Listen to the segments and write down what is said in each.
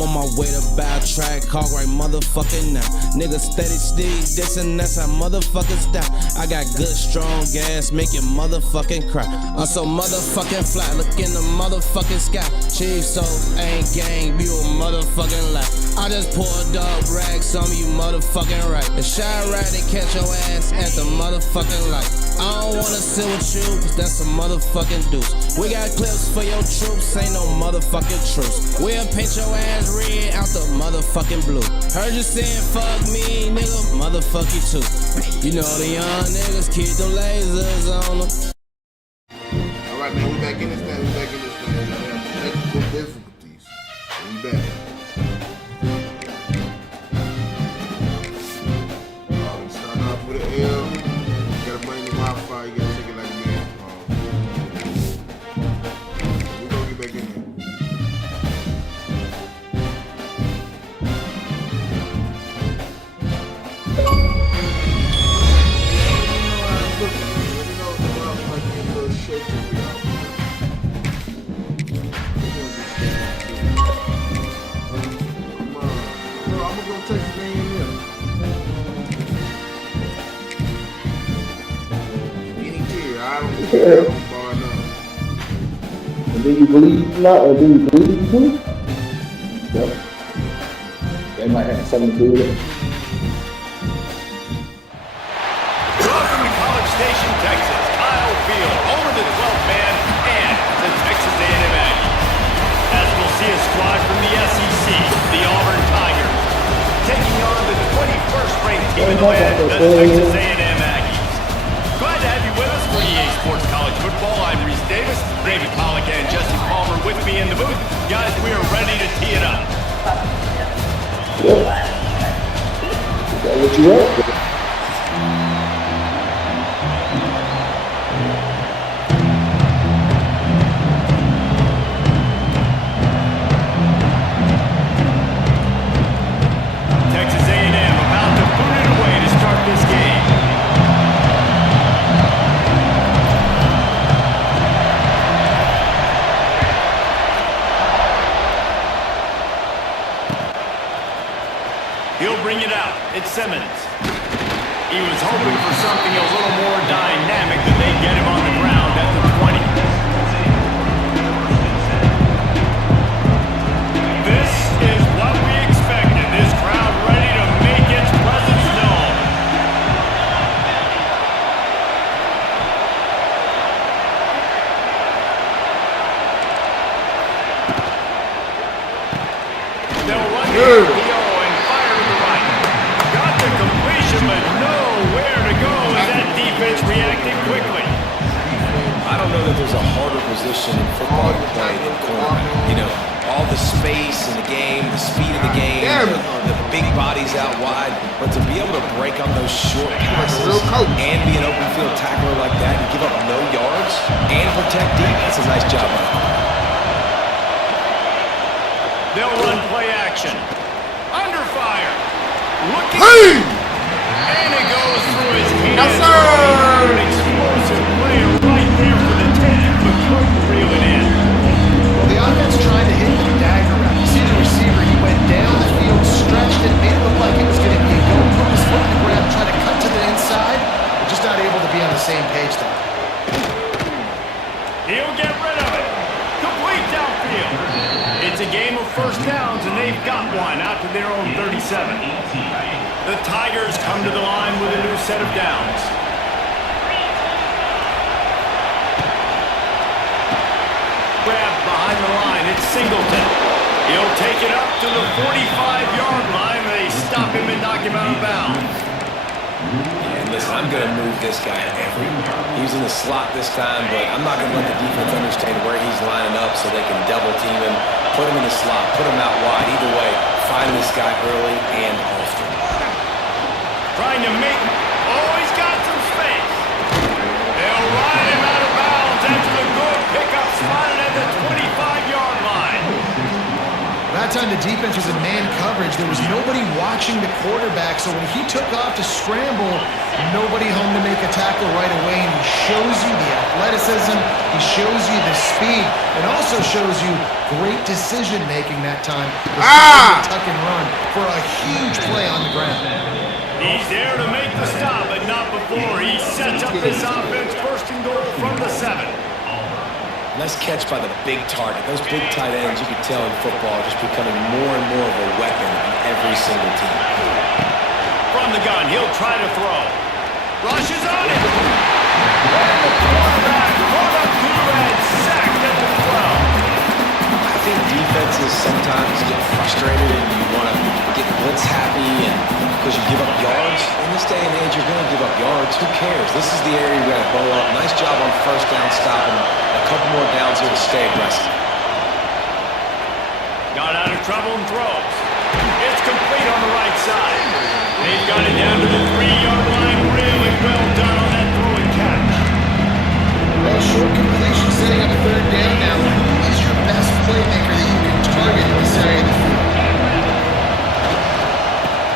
I'm on my way to buy a track, car right motherfucking now. Niggas steady Steve, this and that's how motherfuckers die. I got good strong gas, make you motherfucking cry. I'm so motherfucking fly, look in the motherfucking sky. Chief so ain't gang, you a motherfucking lie. I just poured up rags on you motherfucking right. The shy ride and catch your ass at the motherfucking light. I don't wanna sit with you, cause that's a motherfucking deuce. We got clips for your troops, ain't no motherfucking truce. We'll paint your ass red out the motherfucking blue. Heard you saying fuck me, nigga, motherfuck you too. You know the young niggas keep them lasers on them. Alright man, we back in this thing, Technical difficulties. We back. Starting off with an L. You gotta bring the Wi-Fi, you gotta take it like a man. We're gonna get back in there. And then you believe not, or then you believe you do? Yep. That might have something to do with it. Welcome to College Station, Texas. Kyle Field, home of the 12th man and the Texas A&M Aggies. As we'll see a squad from the SEC, the Auburn Tigers, taking on the 21st ranked team in the land, the Texas A&M Aggies. Glad to have you with us for EA Sports College Football. I'm Reese Davis, David Pollock, and Jesse Palmer with me in the booth. Guys, we are ready to tee it up. Yep. Is that what you want? Texas A&M about to put it away to start this game. He'll bring it out. It's Simmons. He was hoping for something a little more dynamic than they get him on the ground at the 20. This is what we expected. This crowd ready to make its presence known. They'll run the but nowhere to go as that defense reacted quickly. I don't know that there's a harder position in football to play than cornerback. You know, all the space in the game, the speed of the game, the big bodies out wide, but to be able to break on those short passes and be an open field tackler like that and give up no yards and protect deep, that's a nice job. They'll run play action. Under fire. Looking. And it goes through his hands. Yes, sir! An explosive play right there for the 10, but couldn't reel it in. Well, the offense tried to hit the dagger route. You see the receiver, he went down the field, stretched it, made it look like it was going to be a go, put his foot in the ground, trying to cut to the inside, but just not able to be on the same page there. He'll get rid of it. Complete downfield. It's a game of first downs, and they've got one out to their own 37. The Tigers come to the line with a new set of downs. Grab behind the line, it's Singleton. He'll take it up to the 45-yard line. They stop him and knock him out of bounds. And listen, I'm going to move this guy everywhere. He's in the slot this time, but I'm not going to let the defense understand where he's lining up so they can double team him, put him in the slot, put him out wide. Either way, find this guy early and often. Trying to make, he's got some space. They'll ride him out of bounds after the good pickup spotted at the 25-yard line. That that time the defense was in man coverage. There was nobody watching the quarterback, so when he took off to scramble, nobody home to make a tackle right away, and he shows you the athleticism, he shows you the speed, and also shows you great decision-making that time. Tuck and run for a huge play on the ground. He's there to make the stop, but not before. He sets up this offense first and goal from the 7. Nice catch by the big target. Those big tight ends, you can tell in football, are just becoming more and more of a weapon on every single team. From the gun, he'll try to throw. Rushes on it. And the quarterback brought up to and sacked at the 12. I think defenses sometimes get frustrated and you want to get blitz happy and because you give up yards. In this day and age, you're going to give up yards. Who cares? This is the area you got to blow up. Nice job on first down stopping. A couple more downs here to stay aggressive. Got out of trouble and throws. It's complete on the right side. They've got it down to the 3-yard line. Really well done on that throw and catch. Well, short completion setting up 3rd down now. Who is your best playmaker that you can target in this area of the field?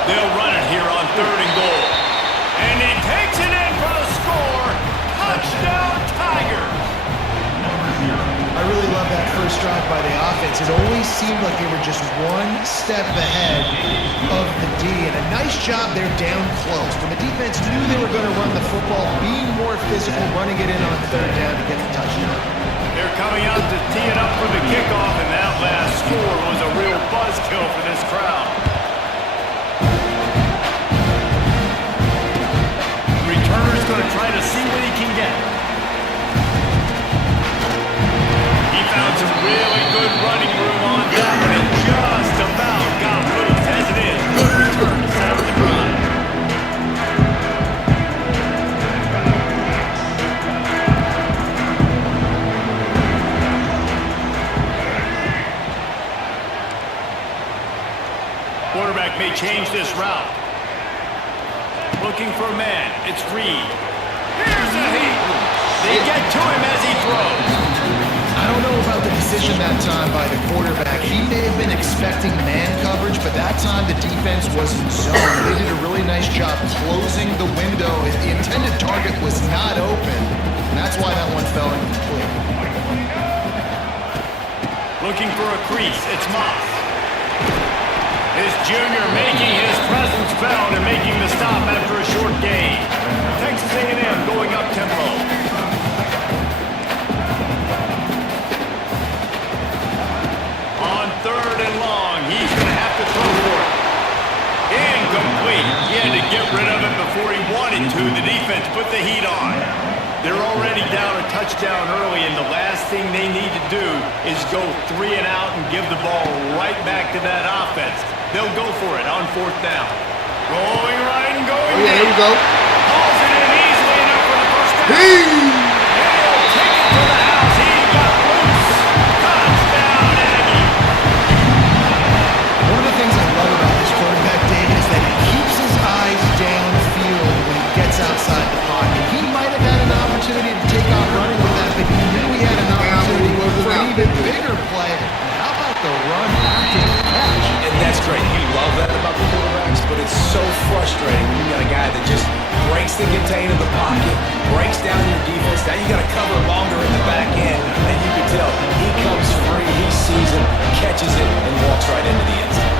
They'll run it here on 3rd and goal. And he takes it in for the score. Touchdown, Tigers. I really love that first drive by the offense. It always seemed like they were just one step ahead of the D, and a nice job there down close. When the defense knew they were going to run the football, being more physical, running it in on 3rd down to get the touchdown. They're coming out to tee it up for the kickoff, and that last score was a real buzzkill for this crowd. Returner's going to try to see what he can get. Found some really good running room on that one and just about got loose as it is. Good return to set up the drive. Quarterback may change this route. Looking for a man. It's Reed. Here's a heat. They get to him as he throws. I don't know about the decision that time by the quarterback. He may have been expecting man coverage, but that time the defense was in zone. They did a really nice job closing the window. The intended target was not open, and that's why that one fell incomplete. Looking for a crease, it's Moss. This junior making his presence felt and making the stop after a short gain. Texas A&M going up tempo. On 3rd and long, he's going to have to throw for it. Incomplete. He had to get rid of it before he wanted to. The defense put the heat on. They're already down a touchdown early, and the last thing they need to do is go 3 and out and give the ball right back to that offense. They'll go for it on 4th down. Rolling right and going. Yeah, here we go. Hauls it in easily enough for the first down. Hey! He'll take it to the house. He got loose. Touchdown, Aggie. One of the things I love about this quarterback, David, is that he keeps his eyes downfield when he gets outside the pocket. He might have had an opportunity to take off running with that, but he knew he had an opportunity for an even bigger play. And how about the run after the catch? And that's great. You love that about the quarterbacks, but it's so frustrating when you got a guy that just breaks the contain of the pocket, breaks down your defense. Now you got to cover longer in the back end, and you can tell he comes free, he sees it, catches it, and walks right into the end zone.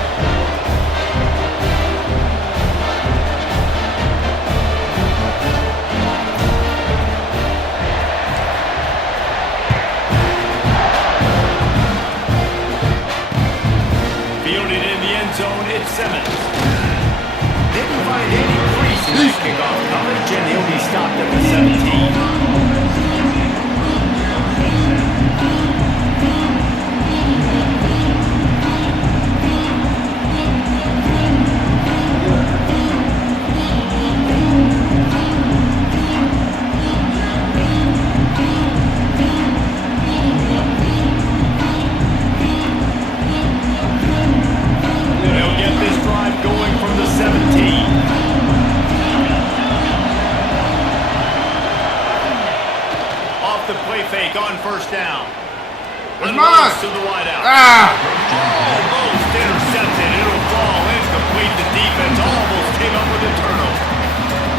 Fielded in the end zone, it's Simmons. Didn't find any crease in that kickoff coverage, and he'll be stopped at the 17. They'll get this drive going from the 17. Off the play fake on 1st down. It's mine. To the wideout. Ah! Almost came up with a turnover.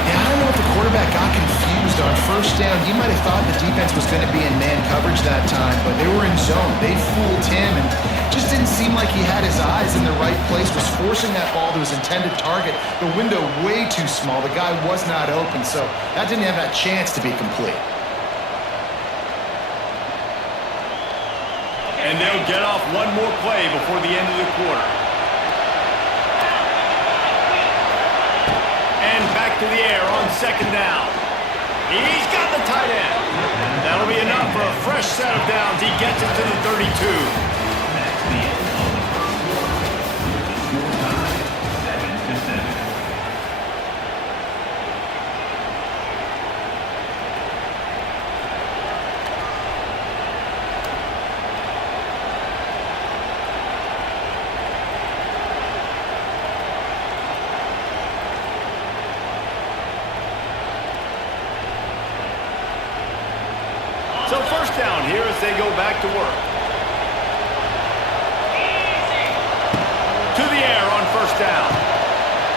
Yeah, I don't know if the quarterback got confused on first down. He might have thought the defense was going to be in man coverage that time, but they were in zone. They fooled him and just didn't seem like he had his eyes in the right place, was forcing that ball to his intended target. The window way too small. The guy was not open, so that didn't have that chance to be complete. And they'll get off one more play before the end of the quarter. And back to the air on second down. He's got the tight end. That'll be enough for a fresh set of downs. He gets it to the 32. So first down here as they go back to work. To the air on first down.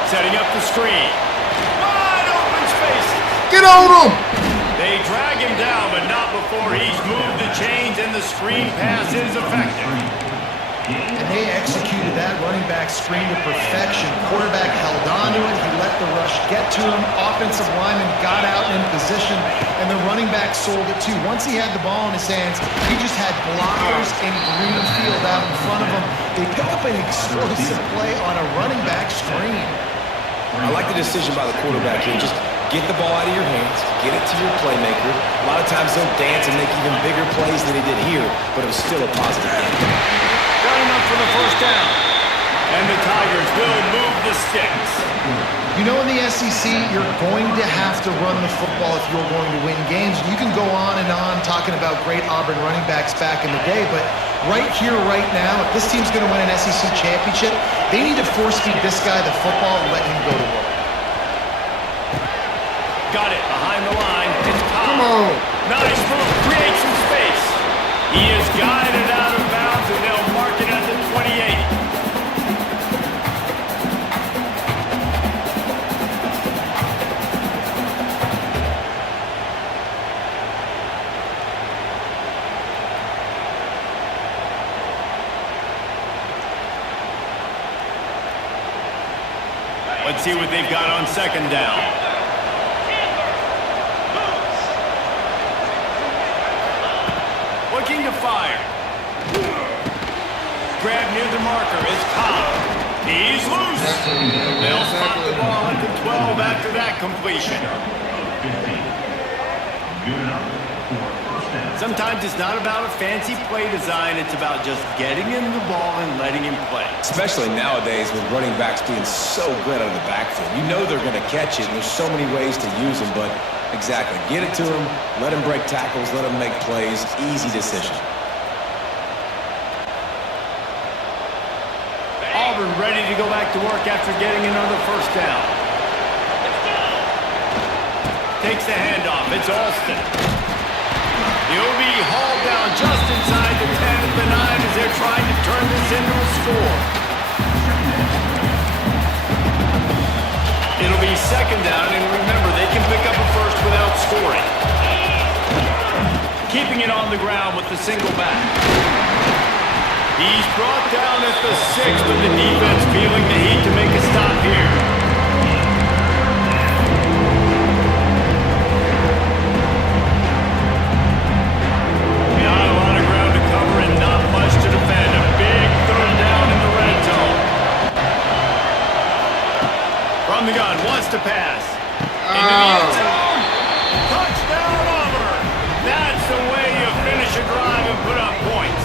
Setting up the screen. Wide open spaces. Get on him! They drag him down, but not before he's moved the chains and the screen pass is effective. And they executed that running back screen to perfection. Quarterback held on to it. He let the rush get to him. Offensive lineman got out in position, and the running back sold it too. Once he had the ball in his hands, he just had blockers in green field out in front of him. They pick up an explosive play on a running back screen. I like the decision by the quarterback here. Just get the ball out of your hands, get it to your playmaker. A lot of times they'll dance and make even bigger plays than he did here, but it was still a positive game. Got enough for the first down. And the Tigers will move the sticks. You know, in the SEC, you're going to have to run the football if you're going to win games. You can go on and on talking about great Auburn running backs back in the day, but right here, right now, if this team's going to win an SEC championship, they need to force-feed this guy the football and let him go to work. Got it behind the line. It's Cobb. Come on. Nice move. Create some space. He is guided out of bounds, and they'll mark it at the 28. Let's see what they've got on second down. Looking to fire. Grab near the marker is Cobb. He's loose. They'll spot the ball at the 12 after that completion. Sometimes it's not about a fancy play design. It's about just getting him the ball and letting him play. Especially nowadays with running backs being so good out of the backfield. You know they're going to catch it, and there's so many ways to use them, but exactly. Get it to him, let him break tackles, let him make plays. Easy decision. Auburn ready to go back to work after getting another first down. Takes the handoff. It's Alston. He'll be hauled down just inside the 10 at the 9 as they're trying to turn this into a score. It'll be second down, and remember, they can pick up a first without scoring. Keeping it on the ground with the single back. He's brought down at the 6, but the defense feeling the heat to make a stop here. From the gun, wants to pass. Into the end zone. Touchdown, Auburn. That's the way you finish a drive and put up points.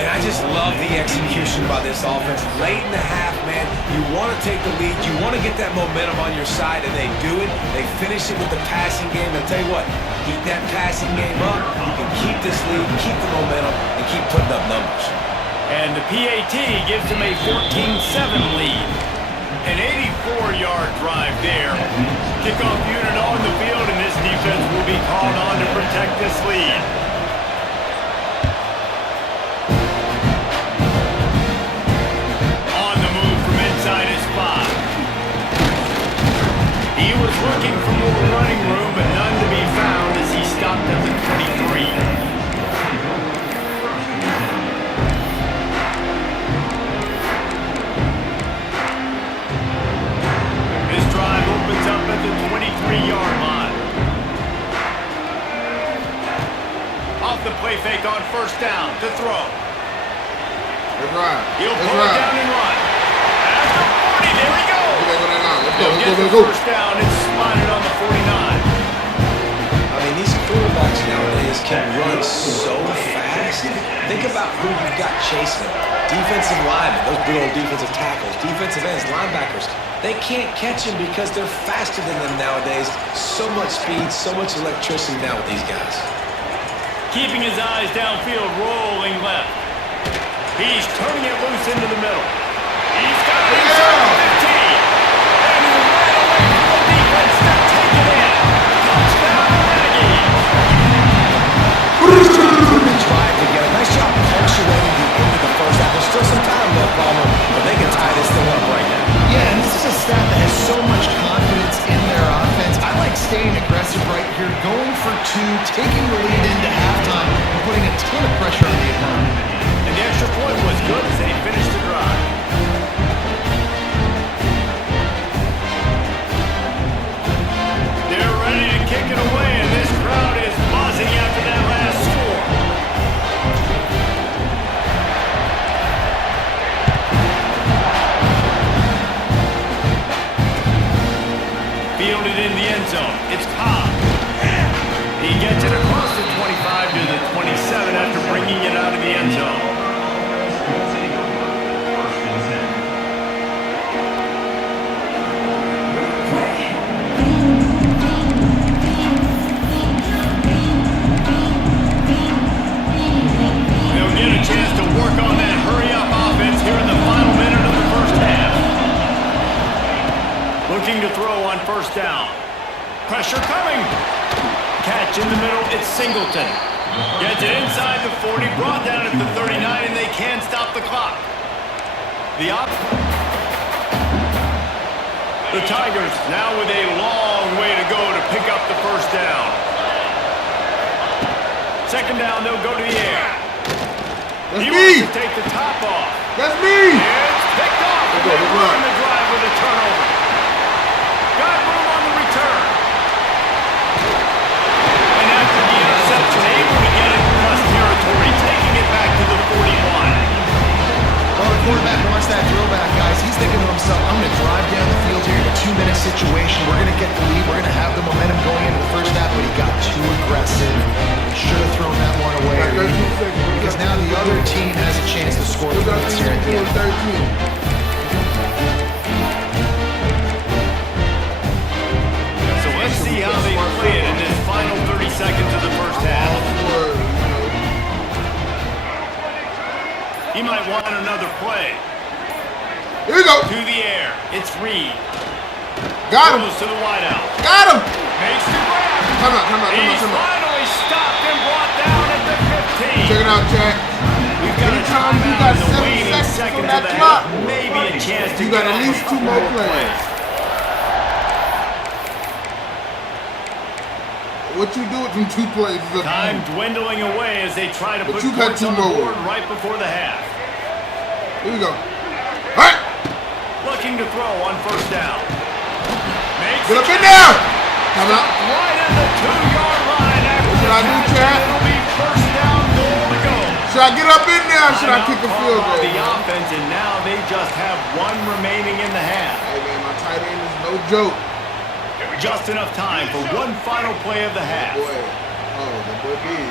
And I just love the execution by this offense. Late in the half, man, you want to take the lead. You want to get that momentum on your side, and they do it. They finish it with the passing game. And I'll tell you what, keep that passing game up. You can keep this lead, keep the momentum, and keep putting up numbers. And the PAT gives them a 14-7 lead. An 84-yard drive there. Kickoff unit on the field, and this defense will be called on to protect this lead. On the move from inside his spot. Looking for more running room, but none to be found as he stopped at the 23. This drive opens up at the 23-yard line. Off the play fake on first down to throw. Let's ride. He'll Let's pull it ride. down and run. At the 40, there we go. Let's go, They'll get the let's go. first down. It's spotted on the 49. I mean, these quarterbacks nowadays can run so fast. Think about who you've got chasing them. Defensive linemen, those big old defensive tackles, defensive ends, linebackers. They can't catch them because they're faster than them nowadays. So much speed, so much electricity now with these guys. Keeping his eyes downfield, rolling left. He's turning it loose into the middle. He's got it inside the 15. And he ran away from the defense to take it in. Touchdown, Aggies. Drive together. Nice job punctuating the end of the first half. There's still some time left, Palmer, but they can tie this thing up right now. Yeah, and this is a staff that has so much confidence in their offense. I like staying aggressive right here, going for two, taking the lead into halftime, and putting a ton of pressure on the opponent. And the extra point was good as they finished the drive. They're ready to kick it away, and this crowd is buzzing after that last score. Fielded in the end zone. It's Cobb. He gets it across the 25 to the 27 after bringing it out of the end zone. They'll get a chance to work on that hurry-up offense here in the final minute of the first half. Looking to throw on first down. Pressure coming. Catch in the middle, it's Singleton. Gets it inside the 40, brought down at the 39, and they can't stop the clock. The Tigers now with a long way to go to pick up the first down. Second down, they'll go to the air. That's He me. wants to take the top off. That's me. It's picked off. Let's go, They let's run run. the drive with a turnover. Got room on the return. And after the interception, able to get it across territory, taking it back to the 41. Well, the quarterback wants that throwback, guys. He's thinking to himself, I'm going to drive down the field here in a 2-minute situation. We're going to get the lead. We're going to have the momentum going into the first half, but he got too aggressive. Should have thrown that one away. Because now the other team has a chance to score points here at the end. 13. So let's see how they play it in this final 30 seconds of the first half. He might want another play. Here we go. To the air. It's Reed. Got him. Goes to the wideout. Got him. Makes the grab. Come on. He's finally stopped and brought down at the 15. Check it out, Jack. We've got a Anytime you timeout got in the 7 waning seconds seconds on of that the clock, half. Maybe a chance to you get got at off least a 2 more couple plays. What you do with them 2 plays is up to Time you. dwindling away as they try to But put you got points 2 on the more. board right before the half. Here we go. All right. Looking to throw on first down. Makes Get the up in catch. there. Come out. Right at the 2-yard line after What should the I do, catch, Chad? and it'll be first down goal to go. Should I get up in there or should I kick a field goal? The offense, and now they just have one remaining in the half. Hey, man, my tight end is no joke. Just enough time for one final play of the half. Boy. Oh, the boy big.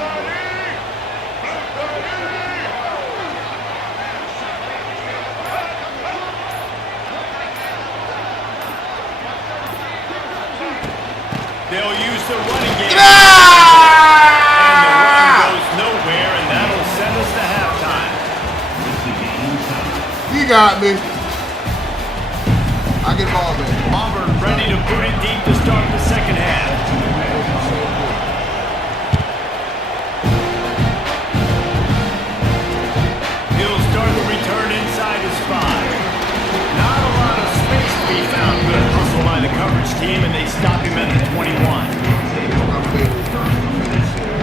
They'll use the running game. Get And the run out! goes nowhere, and that'll send us to halftime. You got me. I get ball back. Auburn ready to put it deep to start the second half. He'll start the return inside his 5. Not a lot of space to be found. Good hustle by the coverage team, and they stop him him at the 21. My favorite finish here.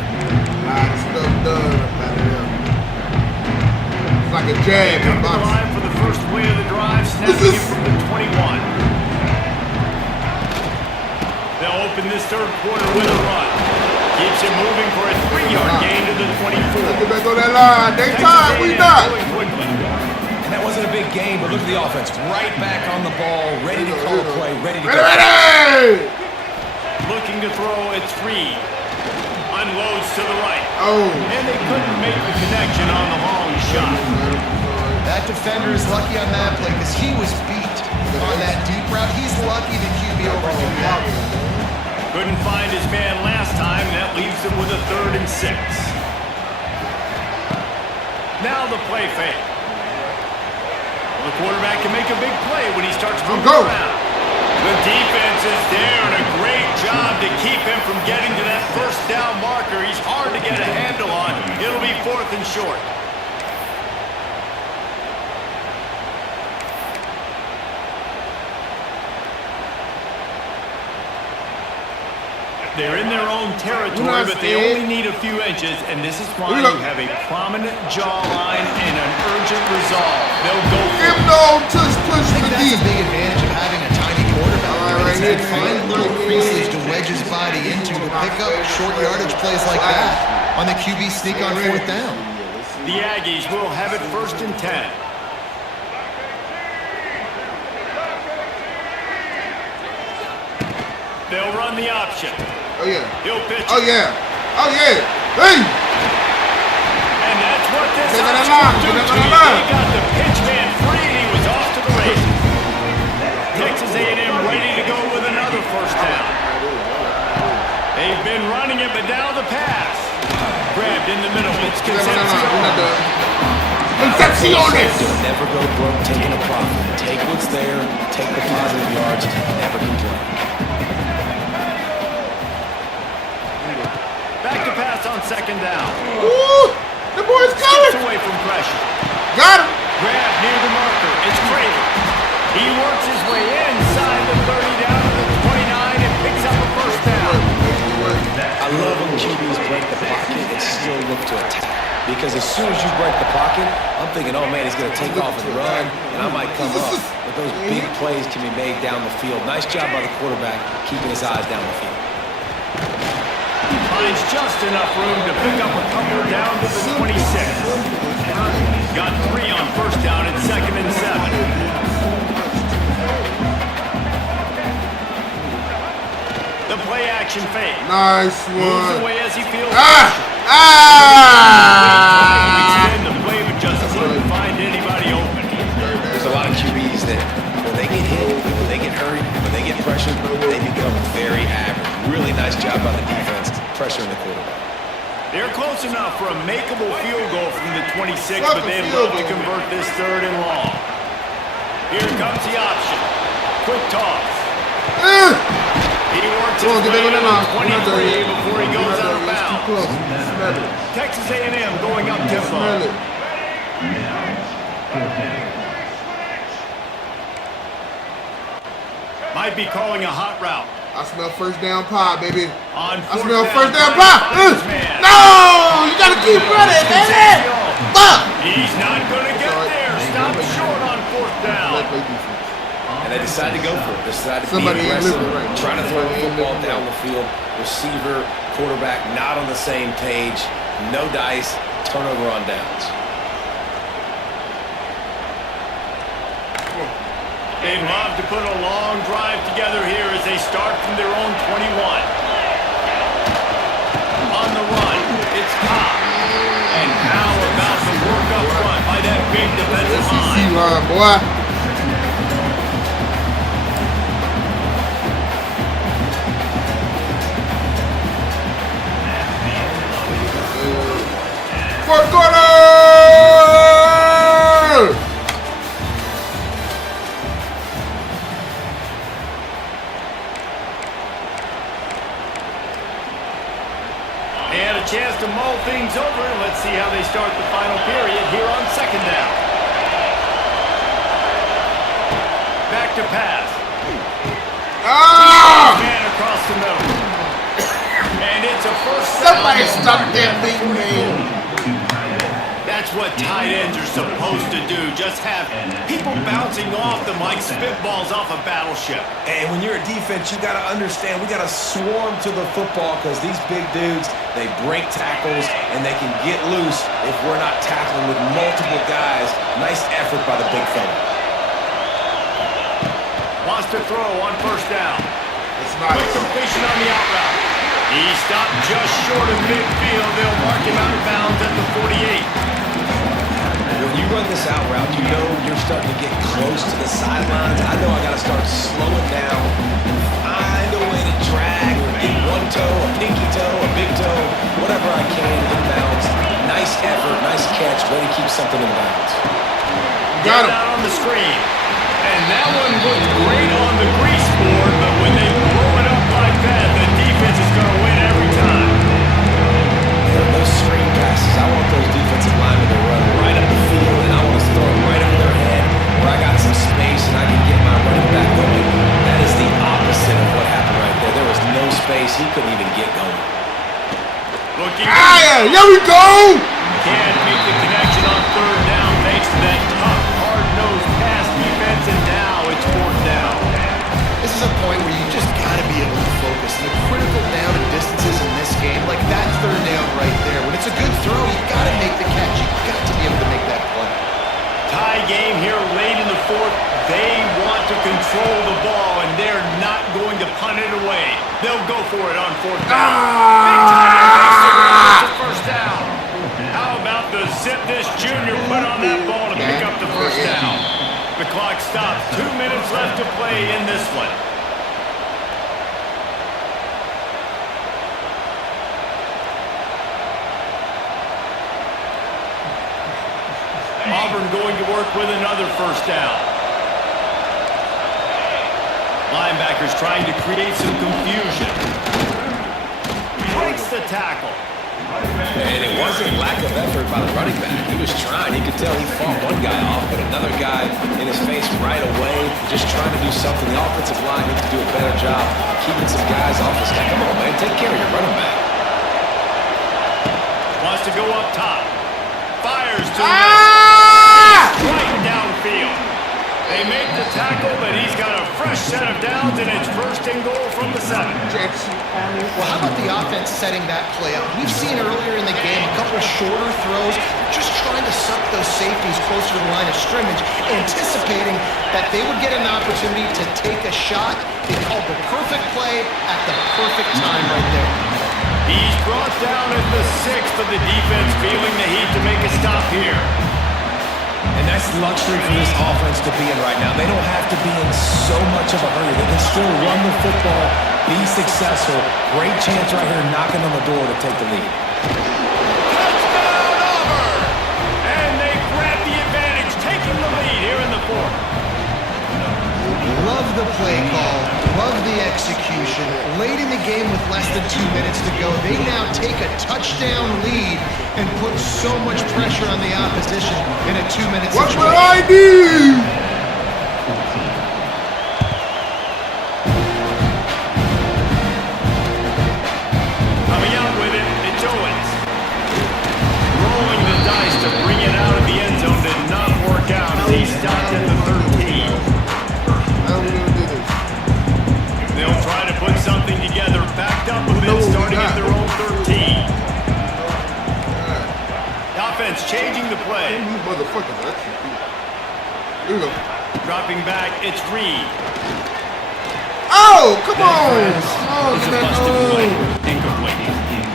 Stuff done about him. It's like a jab in Come to the boxing. line for the first play of the drive, snapping it from the 21. They'll open this third quarter with a run. Keeps it moving for a 3-yard gain to the 24. Get back on that line. They tired. We not. And that wasn't a big game, but look at the offense. Right back on the ball, ready to call a play, ready to go. Ready! Looking to throw at 3. Unloads to the right. Oh. And they couldn't make the connection on the long shot. That defender is lucky on that play because he was beat on that deep route. He's lucky the QB overthrew that. Couldn't find his man last time. That leaves him with a 3rd and 6. Now the play fake. Well, the quarterback can make a big play when he starts moving around. The defense is there, and a great job to keep him from getting to that first down marker. He's hard to get a handle on. It'll be 4th and short. They're in their own territory, but they only need a few inches, and this is why you have a prominent jawline and an urgent resolve. They'll go for it. Push I think the that's deep. a big advantage of having a tiny quarterback. It's that fine little creases to wedge his body into to pick up short yardage plays like that on the QB sneak on 4th down. The Aggies will have it 1st and 10. They'll run the option. Oh, yeah. He'll pitch. Oh, yeah. Oh, yeah. Hey! And that's what this Get to the option line. will do Get to to the you. line. They got the pitch man free, and he was off to the races. Texas A&M ready to go with another first down. They've been running it, but now the pass. Grabbed in the middle. It's Concepcion. Concepciones! Never go broke taking a profit. Take what's there, take the positive yards, never complain. Back to pass on 2nd down. Ooh! The boy's Gets coming! away from pressure. Got him! Grab near the marker. It's Craven. He works his way inside the 30 down to the 29 and picks up a first down. I love when QBs break the pocket and still look to attack. Because as soon as you break the pocket, I'm thinking, oh man, he's going to take off and run, and I might come up. But those big plays can be made down the field. Nice job by the quarterback keeping his eyes down the field. Finds just enough room to pick up a couple down to the 26. Got 3 on first down and 2nd and 7. The play action fake. Nice Moves one. away as he feels Ah! extend the play, but just couldn't find anybody open. There's a lot of QBs that when they get hit, when they get hurried, when they get pressured, they become very average. Really nice job by the defense, pressuring the quarterback. They're close enough for a makeable field goal from the 26, but they'd love to convert this 3rd and long. Here comes the option. Quick toss. He works his way to the 23 before he goes out of bounds. Texas A&M going up tempo. Might be calling a hot route. I smell first down pie, baby. On I smell first down Brown pie. finds his man. No! You gotta keep running, baby! Fuck! He's not going to get there. Stop short on 4th down. And they decide to go for it. They decide to Somebody be ain't aggressive, living right. trying to throw the Somebody ain't football living down right. the field. Receiver, quarterback not on the same page. No dice. Turnover on downs. They'd love to put a long drive together here as they start from their own 21. On the run, it's Cobb. And how about the work up front by that big defensive line? line, boy. Fourth quarter! They had a chance to mull things over. Let's see how they start the final period here on 2nd down. back to pass. Man across the middle. And it's a first down. Somebody stop that big man. That's what tight ends are supposed to do. Just have people bouncing off them like spitballs off a battleship. And when you're a defense, you got to understand, we got to swarm to the football because these big dudes, they break tackles and they can get loose if we're not tackling with multiple guys. Nice effort by the big fella. Wants to throw on first down. It's Quick nice. completion on the out route. He stopped just short of midfield. They'll mark him out of bounds at the 48. When you run this out route, you know you're starting to get close to the sidelines. I know I got to start slowing down, find a way to drag or get one toe, a pinky toe, a big toe, whatever I can inbounds. Nice effort, nice catch, way to keep something in bounds. Got him. Out on the screen. And that one looked great on the grease board, but when they blow it up like that, the defense is going to win every time. Those screen passes, I want those defensive linemen to run right up the field, and I want to throw it right over their head where I got some space and I can get my running back going. That is the opposite of what happened right there. There was no space. He couldn't even get going. Looking Here we go. can't make the connection on third down thanks to that tough, hard-nosed pass defense, and now it's fourth down. This is a point where you just got to be able to focus. The critical down and distances in this game, like that third down right there. When it's a good throw, you got to make the catch. You got to be able to make that play. Tie game here late in the fourth. They want to control the ball, and they're not going to punt it away. They'll go for it on fourth down. Big time to first down. How about the zip this junior put on that ball to pick up the first down? The clock stops. 2 minutes left to play in this one. Auburn going to work with another first down. Linebackers trying to create some confusion. Breaks the tackle. And it wasn't lack of effort by the running back. He was trying. You could tell he fought one guy off, but another guy in his face right away, just trying to do something. The offensive line needs to do a better job keeping some guys off this guy. Come on, man. Take care of your running back. Wants to go up top. Fires to right downfield. They make the tackle, but he's got a fresh set of downs, and it's first and goal from the 7. Well, how about the offense setting that play up? We've seen earlier in the game a couple shorter throws, just trying to suck those safeties closer to the line of scrimmage, anticipating that they would get an opportunity to take a shot. They called the perfect play at the perfect time right there. He's brought down at the 6th, but the defense feeling the heat to make a stop here. And that's luxury for this offense to be in right now. They don't have to be in so much of a hurry. They can still run the football, be successful. Great chance right here knocking on the door to take the lead. Touchdown Auburn! And they grab the advantage, taking the lead here in the 4th. Love the play call, love the execution. Late in the game with less than 2 minutes to go, they now take a touchdown lead and put so much pressure on the opposition in a 2-minute What situation. will I do? Coming out with it, it's Owens. Rolling the dice to bring it out of the end zone did not work out. He stopped at the 13. How are we gonna do this? They'll try to put something together, backed up a bit, starting at their own 13. The offense changing the play. These motherfuckers are actually Here we go. Dropping back, it's Reed. Oh, come on! Oh, It's a man. busted play. Oh. Incomplete.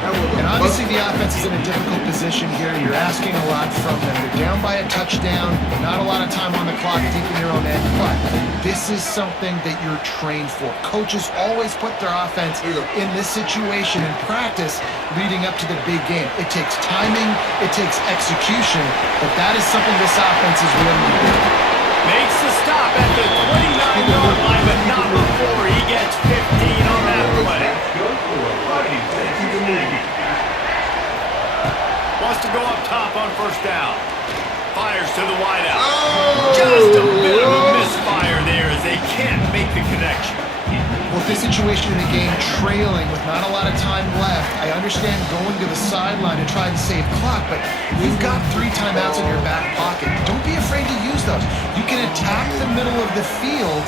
That was a And obviously busted- the offense is in a difficult position here. You're asking a lot from them. They're down by a touchdown, not a lot of time on the clock deep in your own end, but this is something that you're trained for. Coaches always put their offense in this situation in practice leading up to the big game. It takes timing, it takes execution, but that is something this offense is willing to do. Makes the stop at the 29-yard line, but not before he gets 15 on that play. Wants to go up top on first down. Fires to the wideout. Just a bit of a misfire there as they with this situation in the game, trailing with not a lot of time left, I understand going to the sideline to try and save clock, but you've got 3 timeouts in your back pocket. Don't be afraid to use those. You can attack the middle of the field,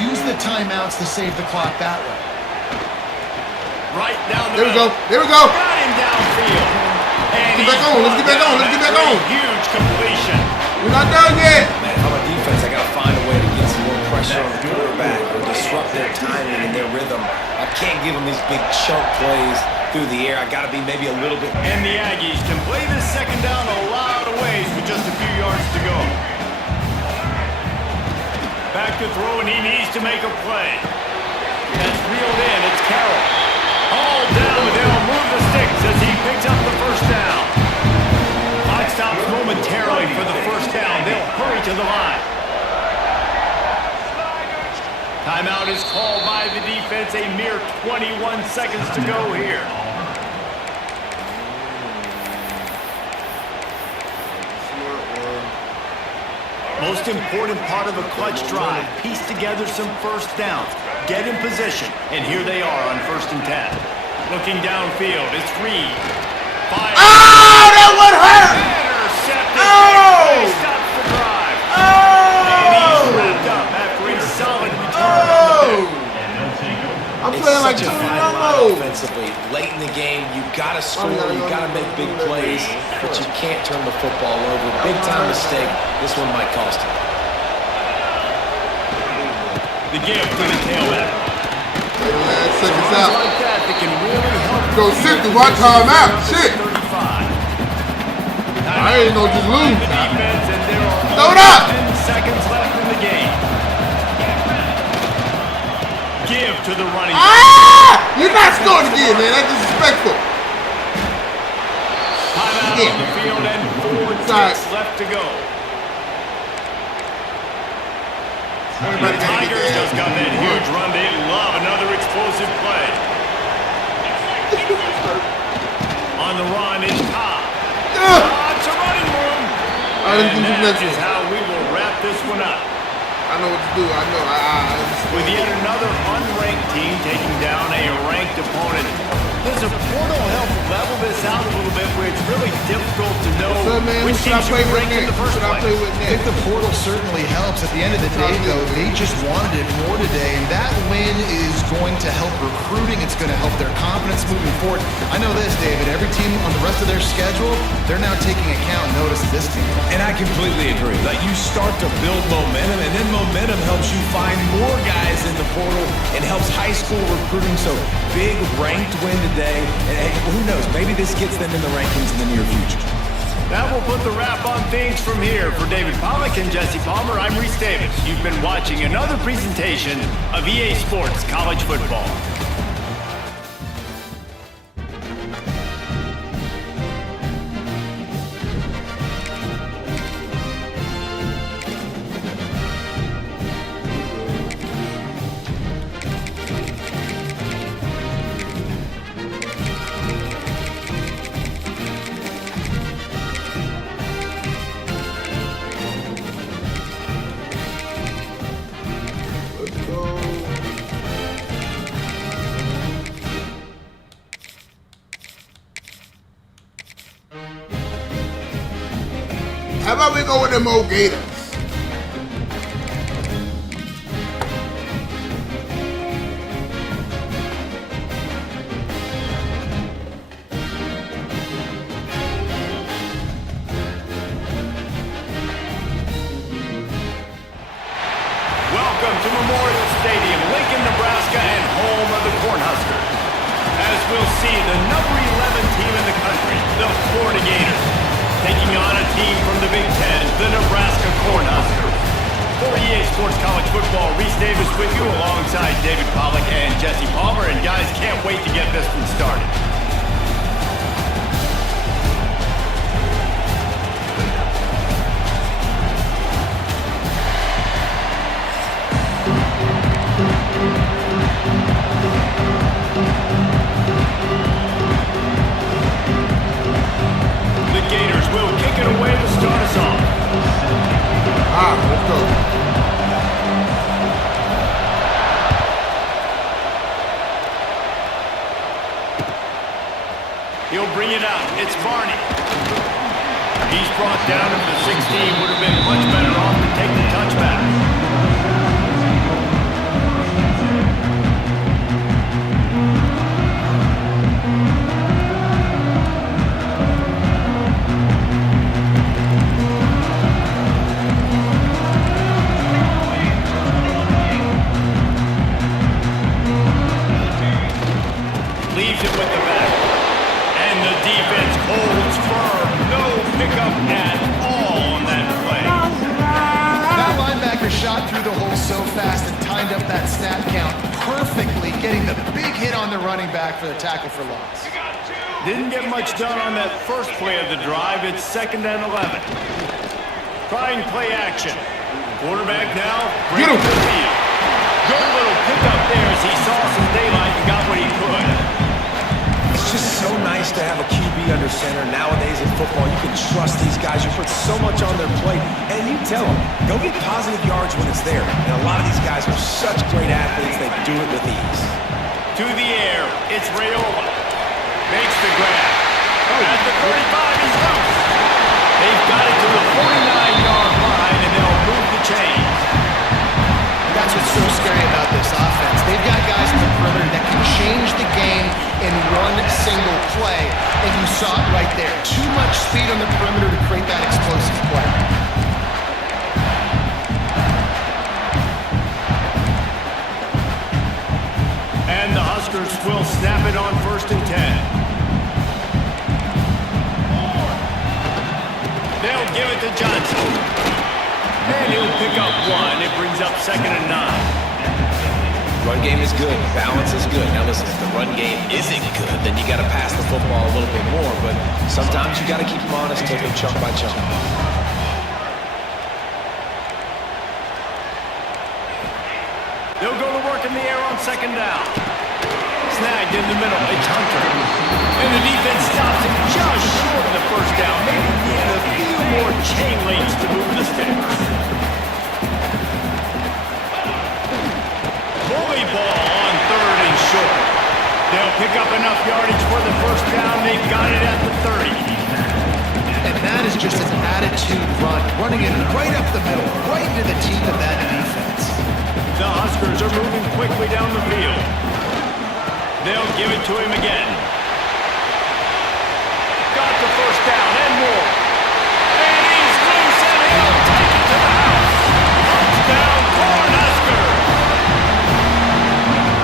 use the timeouts to save the clock that way. Right down the There we middle. go. There we go. Got him downfield. And Let's get back on. Let's get back on. Let's get back on. Huge completion. We're not done yet. Man, if I'm a defense, I got to find a way to get some more pressure on the quarterback or disrupt their timing and their rhythm. I can't give them these big chunk plays through the air. I got to be maybe a little bit. And the Aggies can play this second down a lot of ways with just a few yards to go. Back to throw, and he needs to make a play. That's reeled in. It's Carroll. All down, they'll move the sticks as he picks up the first down. Clock stops momentarily for the first down. They'll hurry to the line. Timeout is called by the defense. A mere 21 seconds to go here. Most important part of a clutch drive, piece together some first downs, get in position, and here they are on 1st and 10. Looking downfield, it's Reed. Fire. Oh, that one hurt. Intercepted. Oh! He stops the drive. Oh! And he's wrapped up after a solid return. Oh! I'm It's playing like such a Tony fine line Romo. offensively. Late in the game, you got to score, you got to make big plays, but you can't turn the football over. Big time mistake. This one might cost him. The give to the tailback. Last seconds Runs out. like that can really help. Go sit through one time out. Shit. 35. I ain't know just lose. The defense, and there are Throw it up. 10 seconds left in the game. Give to the running back. Ah! You're not scoring again, man. That's disrespectful. Timeout Yeah. on the field and 4 Sorry. ticks left to go. Everybody The gotta get Tigers their just got ass that beat. huge run. They love another explosive play. On the run is Cobb. Ugh. It's a running room. All right, let's do And the that next is one. how we will wrap this one up. I know what to do. I know. With yet another unranked team taking down a ranked opponent. Does a portal help level this out a little bit where it's really difficult to know What's up, man? which Who should I team should play be with ranked in next? the first Who should I play place? with I think next? the portal certainly helps. At the end of the day, though, they just wanted it more today, and that win is going to help recruiting. It's going to help their confidence moving forward. I know this, David. Every team on the rest of their schedule, they're now taking account and notice of this team. And I completely agree. Like, you start to build momentum, and then momentum helps you find more guys in the portal and helps high school recruiting. So, big ranked win today. And hey, who knows? Maybe this gets them in the rankings in the near future. That will put the wrap on things from here. For David Pollack and Jesse Palmer, I'm Reese Davis. You've been watching another presentation of EA Sports College Football. Let's go. How about we go with them old Gators? Welcome to Memorial Stadium, Lincoln, Nebraska, and home of the Cornhuskers. As we'll see, the number 11 team in the country, the Florida Gators, taking on a team from the Big Ten, the Nebraska Cornhuskers. For EA Sports College Football, Reese Davis with you alongside David Pollack and Jesse Palmer. And guys, can't wait to get this one started. The Gators will kick it away to start us off. Let's go. He'll bring it out. It's Barney. He's brought down to the 16. Would have been much better off to take the touchback. Leaves it with the back. And the defense holds firm. No pickup at all on that play. That linebacker shot through the hole so fast and timed up that snap count perfectly, getting the big hit on the running back for the tackle for loss. Didn't get much done on that first play of the drive. It's 2nd and 11. Trying play action. Quarterback now. Get him. The field. Good little pickup there as he saw some daylight and got what he could. It's just so nice to have a QB under center. Nowadays in football, you can trust these guys. You put so much on their plate, and you tell them, go get positive yards when it's there. And a lot of these guys are such great athletes, they do it with ease. To the air, it's Rayola. Makes the grab. At the 35, he's loose. They've got it to the 49-yard line, and they'll move the chains. That's what's so scary about this offense. They've got guys in the perimeter that can change the game in one single play, and you saw it right there. Too much speed on the perimeter to create that explosive play. And the Huskers will snap it on 1st and 10. They'll give it to Johnson. And he'll pick up 1. It brings up 2nd and 9. Run game is good. Balance is good. Now listen, if the run game isn't good, then you got to pass the football a little bit more. But sometimes you got to keep them honest, take them chunk by chunk. They'll go to work in the air on 2nd down. Snagged in the middle. It's Hunter. And the defense stops him just short of the 1st down. Maybe needed a few more chain links to move the sticks. Bully ball on 3rd and short. They'll pick up enough yardage for the 1st down. They've got it at the 30. And that is just an attitude run, running it right up the middle, right into the teeth of that defense. The Huskers are moving quickly down the field. They'll give it to him again. Got the 1st down and more. And he's loose and he'll take it to the house. Touchdown, Cornhusker.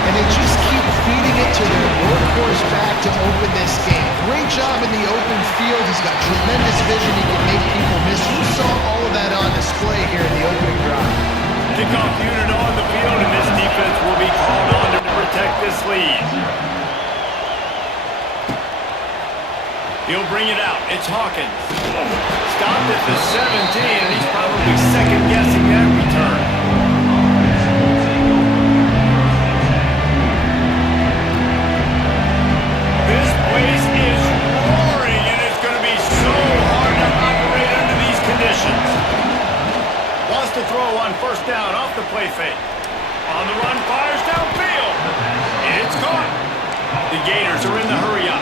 And they just keep feeding it to their workhorse back to open this game. Great job in the open field. He's got tremendous vision. He can make people miss. You saw all of that on display here in the opening drive. Kickoff unit on the field, and this defense will be called on to protect this lead. He'll bring it out. It's Hawkins. Stopped at the 17, and he's probably second-guessing that return. This place is roaring, and it's going to be so hard to operate under these conditions. Wants to throw on 1st down off the play fake. On the run, fires downfield. It's caught. The Gators are in the hurry up.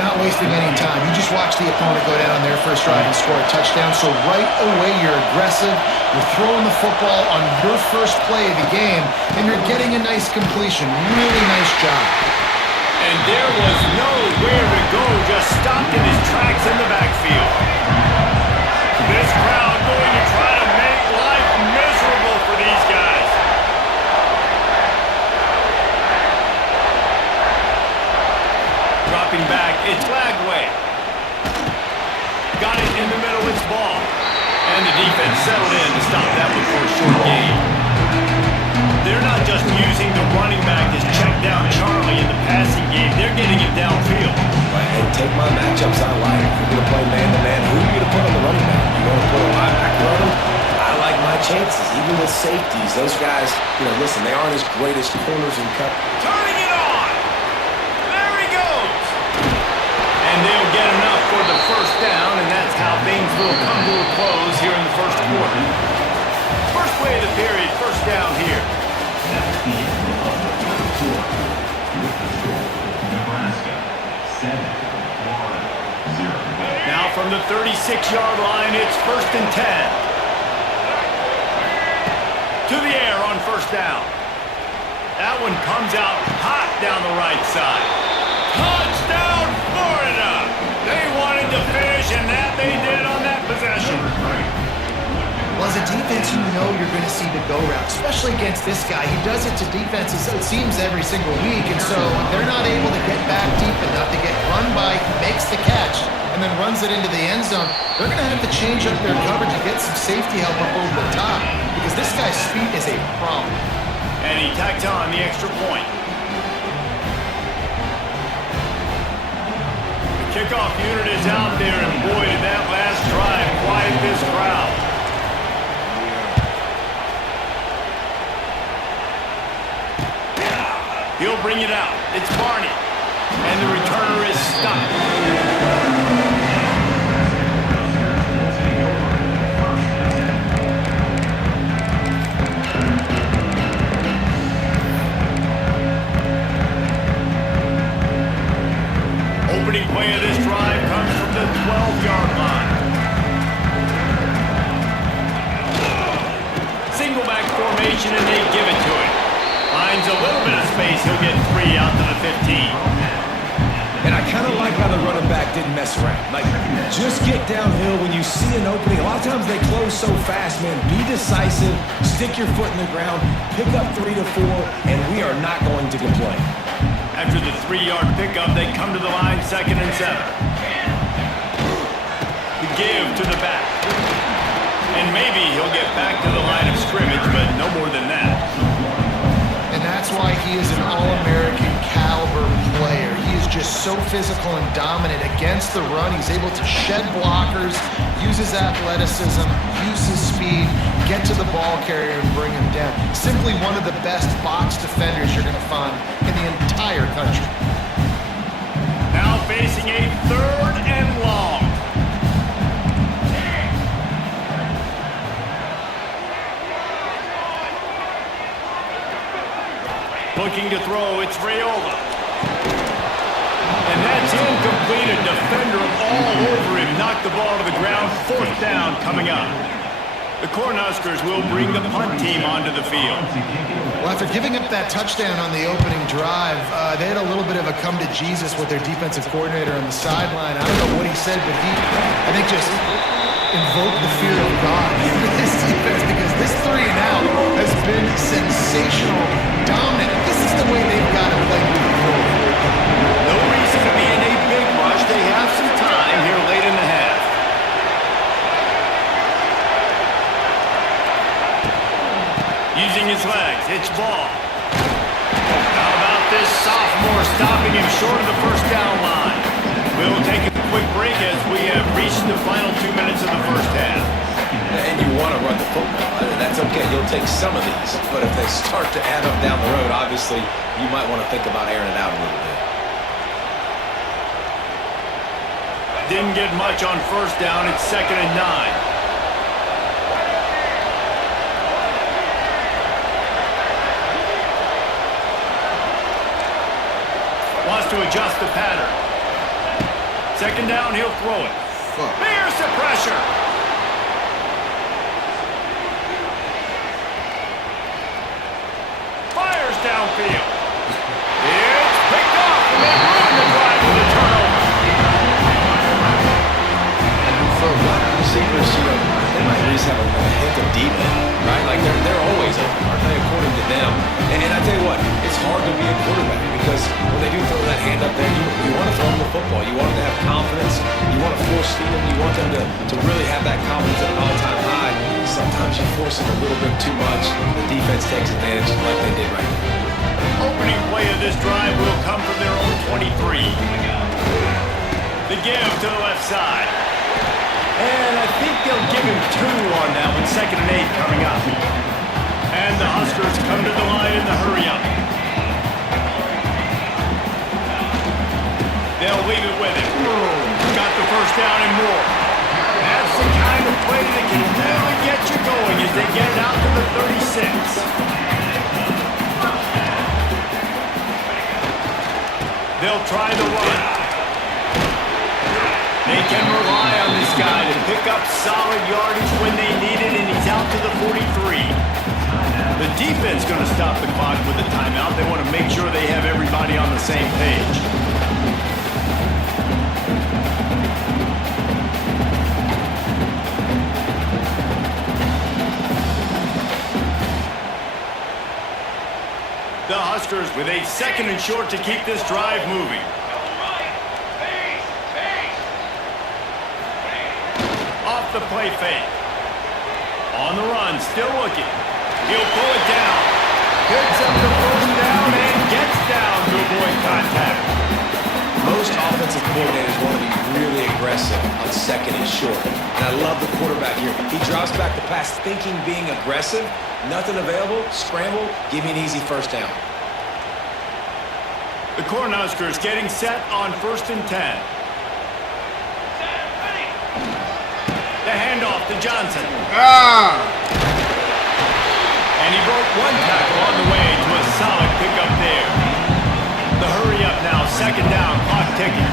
Not wasting any time. You just watch the opponent go down on their first drive and score a touchdown. So right away, you're aggressive. You're throwing the football on your first play of the game, and you're getting a nice completion. Really nice job. And there was nowhere to go, just stopped in his tracks in the backfield. This crowd going to try to make life miserable for these guys. Dropping back, it's Lagway. Got it in the middle, it's ball. And the defense settled in to stop that one for a short gain. They're not just using the running back as check down Charlie in the passing game. They're getting him downfield. Right, and take my matchups I like. If you're going to play man-to-man, who are you going to put on the running back? You want to put a linebacker on him? I like my chances, even with safeties. Those guys, listen, they aren't as great as corners and cut. Turning it on! There he goes! And they'll get enough for the 1st down, and that's how things will come to a close here in the 1st quarter. First play of the period, 1st down here. That's the end of the third quarter. Nebraska 7, from the 36-yard line, it's 1st and 10. To the air on 1st down. That one comes out hot down the right side. Touchdown, Florida! They wanted to finish, and that they did on that possession. Well, as a defense, you know you're going to see the go route, especially against this guy. He does it to defenses, it seems, every single week, and so they're not able to get back deep enough to get run by. He makes the catch and then runs it into the end zone. They're going to have to change up their coverage and get some safety help up over the top because this guy's speed is a problem. And he tacks on the extra point. The kickoff unit is out there, and boy, did that last drive quiet this crowd. He'll bring it out. It's Barney. And the returner is stopped. Opening play of this drive comes from the 12-yard line. Single back formation, and they give it to him. Finds a little bit of space. He'll get 3 out to the 15. And I kind of like how the running back didn't mess around. Like, just get downhill when you see an opening. A lot of times they close so fast, man. Be decisive, stick your foot in the ground, pick up 3 to 4, and we are not going to complain. After the 3-yard pickup, they come to the line, 2nd and 7. The give to the back. And maybe he'll get back to the line of scrimmage, but no more than that. And that's why he is an All-American caliber player. He is just so physical and dominant against the run. He's able to shed blockers, use his athleticism, use his speed, get to the ball carrier and bring him down. Simply one of the best box defenders you're going to find in the entire country. Now facing a 3rd and long. Looking to throw, it's Raiola. And that's incomplete. A defender all over him. Knocked the ball to the ground. 4th down coming up. The Cornhuskers will bring the punt team onto the field. Well, after giving up that touchdown on the opening drive, they had a little bit of a come to Jesus with their defensive coordinator on the sideline. I don't know what he said, but he, I think, just invoked the fear of God in this defense because this 3 and out has been sensational, dominant. This is the way they've got to play moving forward. No reason to be in a big rush. They have some time here late in the half. Using his legs, it's ball. How about this sophomore stopping him short of the 1st down line? We'll take a quick break as we have reached the final 2 minutes of the 1st half. And you want to run the football. That's okay. You'll take some of these. But if they start to add up down the road, obviously, you might want to think about airing it out a little bit. Didn't get much on 1st down. It's 2nd and 9. Wants to adjust the pattern. 2nd down, he'll throw it. There's the pressure. Fires downfield. It's picked off, and they ruin the drive with a turnover. For wide receivers, they might at least have a hint of deep, right? Like they're always open, aren't they, according to them? And I tell you what, it's hard to be a quarterback because when they do throw that hand up there, you want to throw them the football. You want them to have confidence. You want to force feed them. You want them to really have that confidence at an all-time high. Sometimes you force it a little bit too much. The defense takes advantage like they did right now. Opening play of this drive will come from their own 23. The give to the left side. And I think they'll give him 2 on that one. 2nd and 8 coming up. And the Huskers come to the line in the hurry-up. They'll leave it with him. Got the 1st down and more. That's the kind of play that can really get you going as they get it out to the 36. They'll try the run. They can rely on this guy to pick up solid yardage when they need it, and he's out to the 43. The defense going to stop the clock with a timeout. They want to make sure they have everybody on the same page. The Huskers with a 2nd and short to keep this drive moving. Off the play fake. On the run, still looking. He'll pull it down. Picks up the 1st down and gets down to avoid contact. Most offensive coordinators want to be really aggressive on 2nd and short. And I love the quarterback here. He drops back the pass thinking being aggressive. Nothing available, scramble, give me an easy 1st down. The Cornhuskers getting set on 1st and 10. The handoff to Johnson. And he broke 1 tackle on the way to a solid pickup there. The hurry up now, 2nd down, clock ticking.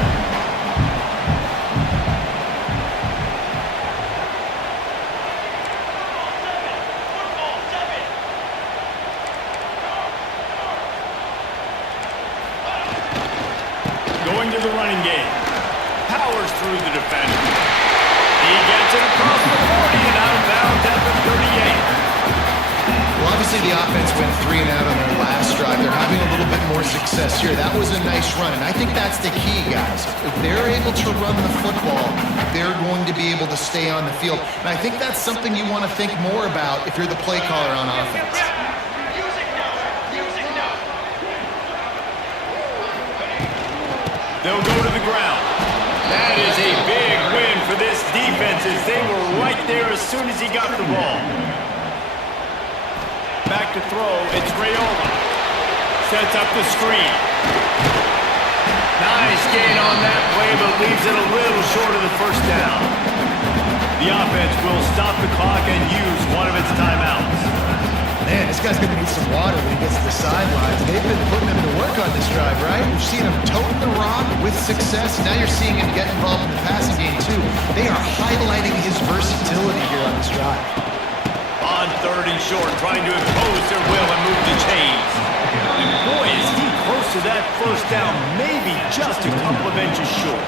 Going to the running game. Powers through the defender. He gets it across the 40 and out of bounds at the 38. Well, obviously the offense went 3 and out on their last drive. They're having a little bit more success here. That was a nice run, and I think that's the key, guys. If they're able to run the football, they're going to be able to stay on the field. And I think that's something you want to think more about if you're the play caller on offense. They'll go to the ground. That is a big win for this defense as they were right there as soon as he got the ball. Back to throw, it's Raiola. Sets up the screen. Nice gain on that play, but leaves it a little short of the 1st down. The offense will stop the clock and use one of its timeouts. Man, this guy's going to need some water when he gets to the sidelines. They've been putting him to work on this drive, right? We've seen him toting the rock with success. Now you're seeing him get involved in the passing game, too. They are highlighting his versatility here on this drive. On 3rd and short, trying to impose their will and move the chains. And boy, is he close to that 1st down, maybe just a couple of inches short.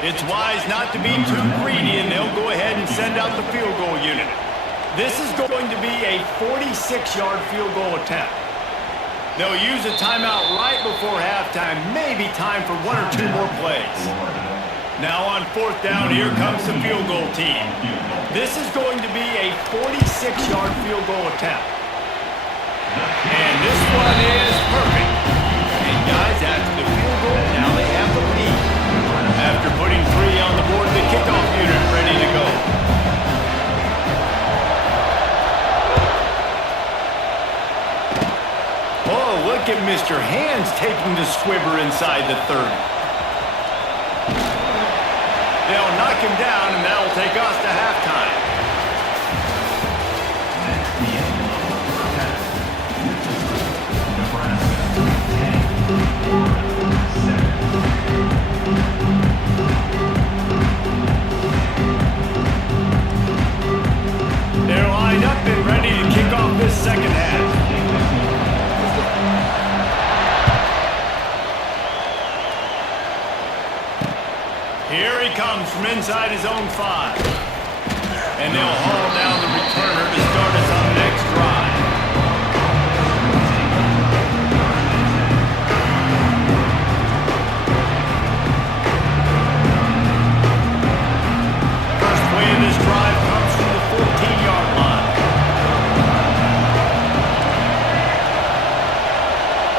It's wise not to be too greedy, and they'll go ahead and send out the field goal unit. This is going to be a 46-yard field goal attempt. They'll use a timeout right before halftime, maybe time for 1 or 2 more plays. Now on 4th down, here comes the field goal team. This is going to be a 46-yard field goal attempt. And this one is perfect. And guys, after the field goal, now they have the lead. After putting 3 on the board, the kickoff unit ready to go. Oh, look at Mr. Hands taking the squibber inside the 30. They'll knock him down, and that'll take us to halftime. They're lined up and ready to kick off this 2nd half. Here he comes from inside his own 5. And they'll haul down the returner to start us on the next drive. First play of this drive comes from the 14-yard line.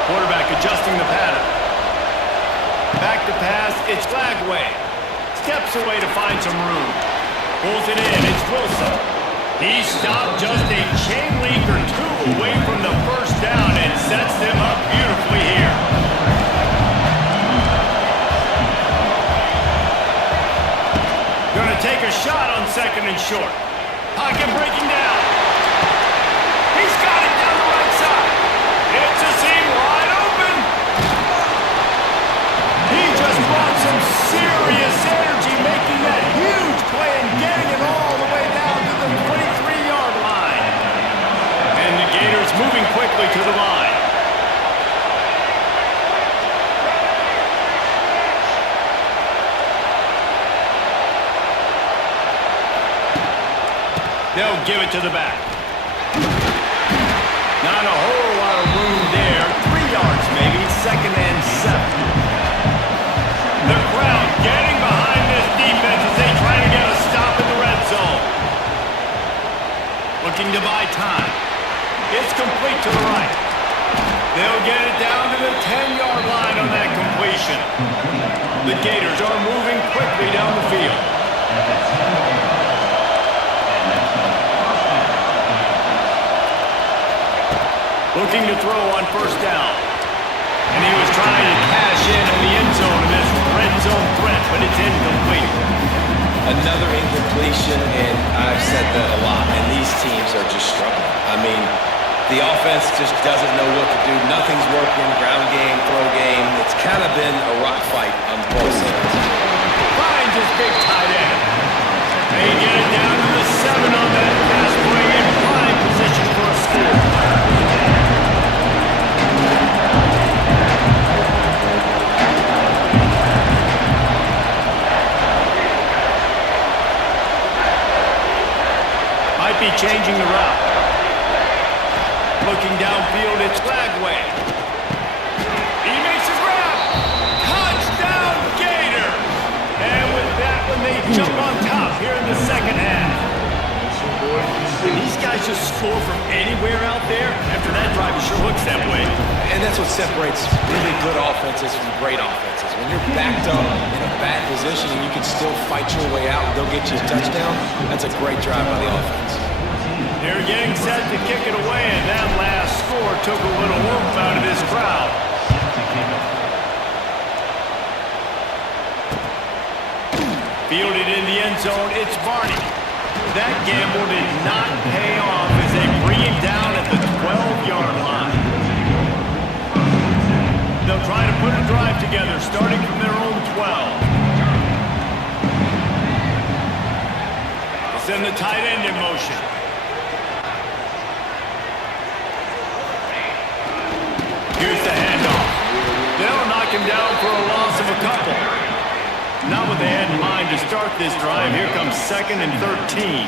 Quarterback adjusting the pattern. Back to pass, it's Flagway. Steps away to find some room. Pulls it in, it's Wilson. He stopped just a chain link or 2 away from the 1st down and sets them up beautifully here. Gonna take a shot on second and short. Pocket breaking down. He's got it down the right side. It's a seam wide open. He just brought some serious energy making that huge play and getting it all the way down to the 23-yard line. And the Gators moving quickly to the line. They'll give it to the back. Not a whole lot of room there. 3 yards maybe, second and 7. The crowd getting behind this defense as they try to get a stop in the red zone. Looking to buy time. It's complete to the right. They'll get it down to the 10-yard line on that completion. The Gators are moving quickly down the field. Looking to throw on first down. And he was trying to cash in the end zone in this red zone threat, but it's incomplete. Another incompletion, and I've said that a lot, and these teams are just struggling. I mean, the offense just doesn't know what to do. Nothing's working, ground game, throw game. It's kind of been a rock fight on both sides. Finds his big tight end. They get it down to the 7 on that pass play in prime position for a score. Might be changing the route. Looking downfield, it's Flagway. He makes a grab. Touchdown, Gator! And with that one, they jump on top here in the second half. These guys just score from anywhere out there. After that drive, it sure looks that way. And that's what separates really good offenses from great offenses. When you're backed up in a bad position and you can still fight your way out and go get you a touchdown, that's a great drive by the offense. They're getting set to kick it away, and that last score took a little oomph out of this crowd. Fielded in the end zone, it's Barney. That gamble did not pay off as they bring him down at the 12-yard line. They'll try to put a drive together, starting from their own 12. They'll send the tight end in motion. Here's the handoff. They'll knock him down for a loss of a couple. Not what they had in mind to start this drive. Here comes 2nd and 13.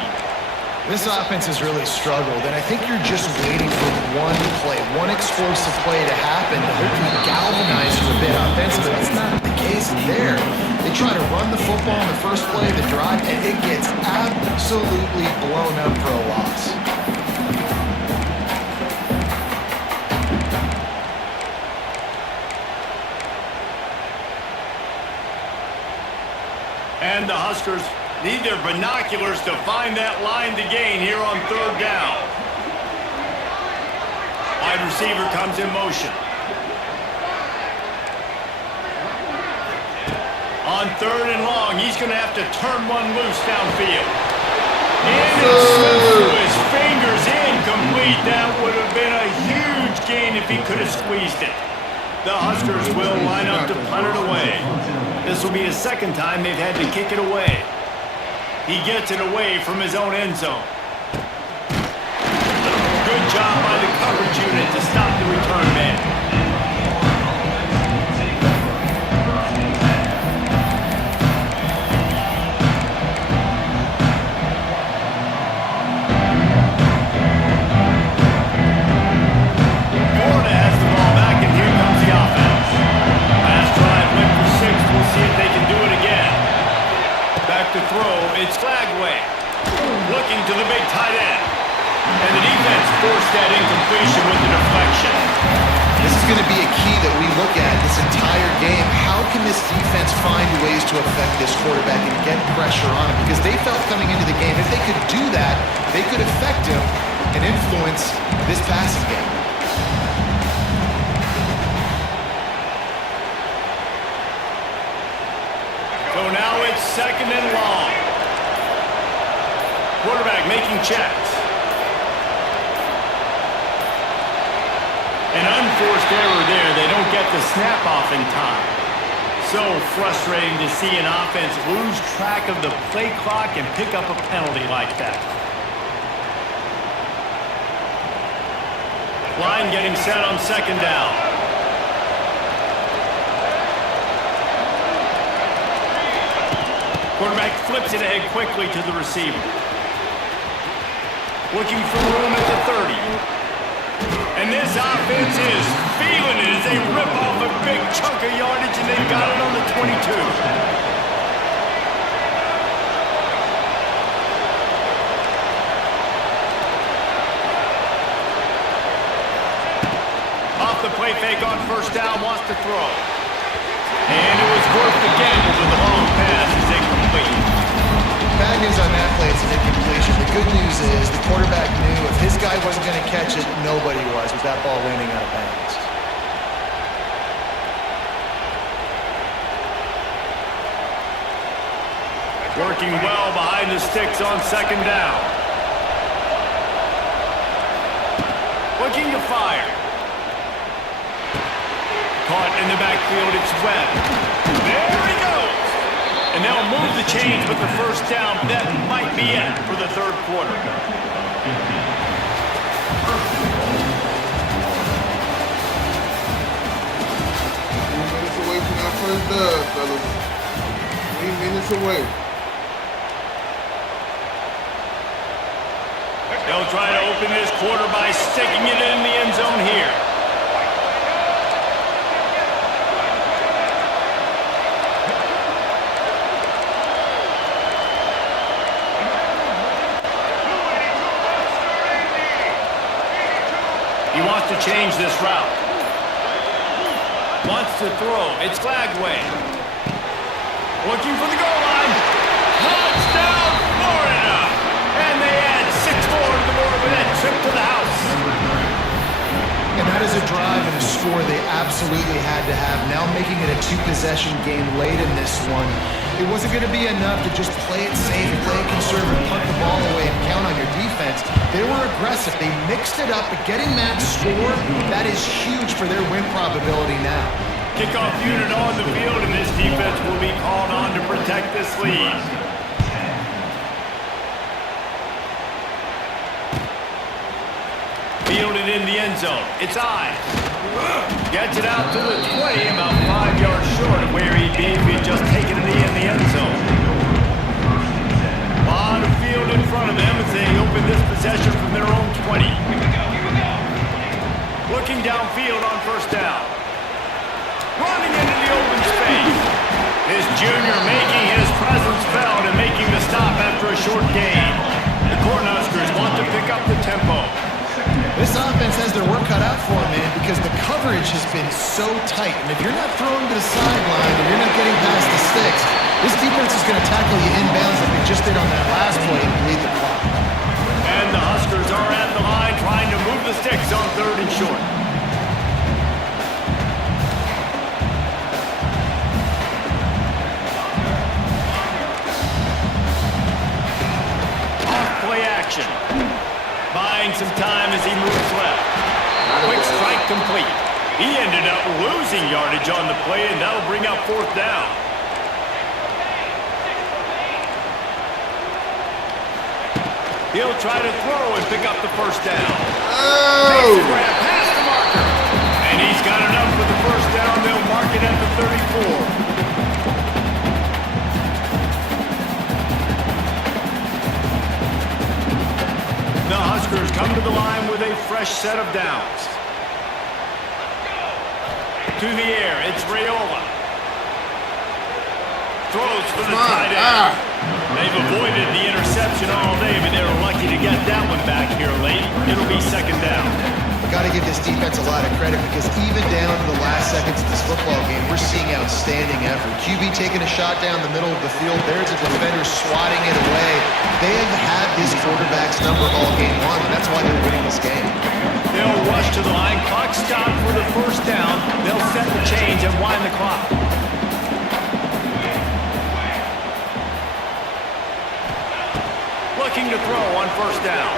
This offense has really struggled, and I think you're just waiting for one play, one explosive play to happen to hopefully galvanize you a bit offensively. That's not the case there. They try to run the football in the first play of the drive, and it gets absolutely blown up for a loss. And the Huskers need their binoculars to find that line to gain here on 3rd down. Wide receiver comes in motion. On 3rd and long, he's going to have to turn one loose downfield. And it slips through his fingers, incomplete. That would have been a huge gain if he could have squeezed it. The Huskers will line up to punt it away. This will be the 2nd time they've had to kick it away. He gets it away from his own end zone. Good job by the coverage unit to stop the return man. Florida has the ball back, and here comes the offense. Last drive went for 6. We'll see if they can do it again. Back to throw, it's Flagway. Looking to the big tight end. And the defense forced that incompletion with the deflection. This is going to be a key that we look at this entire game. How can this defense find ways to affect this quarterback and get pressure on him? Because they felt coming into the game, if they could do that, they could affect him and influence this passing game. So now it's 2nd and long. Quarterback making checks. An unforced error there. They don't get the snap off in time. So frustrating to see an offense lose track of the play clock and pick up a penalty like that. Line getting set on second down. Quarterback flips it ahead quickly to the receiver. Looking for room at the 30. And this offense is feeling it as they rip off a big chunk of yardage, and they've got it on the 22. Off the play fake on first down, wants to throw. And it was worth the gamble, but the long pass is incomplete. Bad news on that play, it's an incompletion. The good news is the quarterback knew if his guy wasn't going to catch it, nobody was with that ball landing out of bounds. Working well behind the sticks on second down. Looking to fire. Caught in the backfield, it's Webb. There he goes. And they'll move the chains with the first down. That might be it for the third quarter. 3 minutes away from that first dub, fellas. 3 minutes away. They'll try to open this quarter by sticking it in the end zone here. He wants to change this route. Wants to throw. It's Flagway. Looking for the goal line. Touchdown, Florida! And they add 6 more to the board with that trip to the house. And that is a drive and a score they absolutely had to have. Now making it a 2-possession game late in this one. It wasn't going to be enough to just play it safe, play it conservative, punt the ball away, and count on your defense. They were aggressive. They mixed it up, but getting that score, that is huge for their win probability now. Kickoff unit on the field, and this defense will be called on to protect this lead. Fielded in the end zone. It's Ives. Gets it out to the 20, about 5 yards short of where he'd be if he'd just taken it in the end zone. A lot of field in front of them as they open this possession from their own 20. Looking downfield on first down. Running into the open space. This junior making his presence felt and making the stop after a short gain. The Cornhuskers want to pick up the tempo. This offense has their work cut out for them, man, because the coverage has been so tight. And if you're not throwing to the sideline and you're not getting past the sticks, this defense is going to tackle you inbounds like they just did on that last play and bleed the clock. And the Huskers are at the line trying to move the sticks on third and short. Off-play action. Buying some time as he moves left. Quick strike complete. He ended up losing yardage on the play, and that'll bring up fourth down. He'll try to throw and pick up the first down. Oh! Grab past the marker. And he's got enough for the first down. They'll mark it at the 34. The Huskers come to the line with a fresh set of downs. To the air, it's Raiola. Throws for the tight end. They've avoided the interception all day, but they're lucky to get that one back here late. It'll be second down. Got to give this defense a lot of credit because even down to the last seconds of this football game, we're seeing outstanding effort. QB taking a shot down the middle of the field. There's a defender swatting it away. They have had this quarterback's number all game long, and that's why they're winning this game. They'll rush to the line. Clock stopped for the first down. They'll set the change and wind the clock. Looking to throw on first down.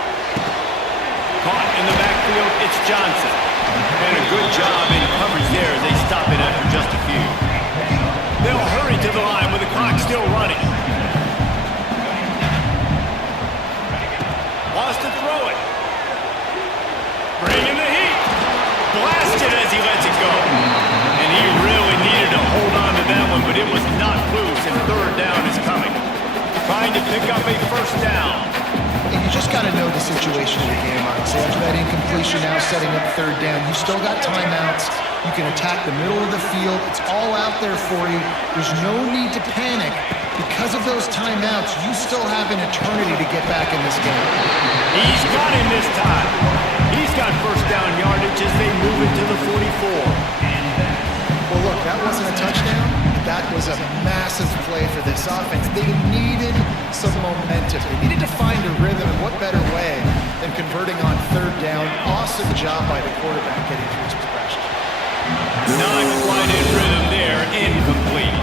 Caught in the backfield, it's Johnson. And a good job in coverage there as they stop it after just a few. They'll hurry to the line with the clock still running. Wants to throw it. Bringing the heat. Blasted as he lets it go. And he really needed to hold on to that one, but it was not loose, and third down is coming. Trying to pick up a first down. And you just got to know the situation of the game, honestly. After that incompletion, now setting up third down, you still got timeouts. You can attack the middle of the field. It's all out there for you. There's no need to panic. Because of those timeouts, you still have an eternity to get back in this game. He's got him this time. He's got first down yardage as they move it to the 44. Well, look, that wasn't a touchdown. That was a massive play for this offense. They needed some momentum. They needed to find a rhythm, and what better way than converting on third down. Awesome job by the quarterback getting through his progression. Not quite in rhythm there, incomplete.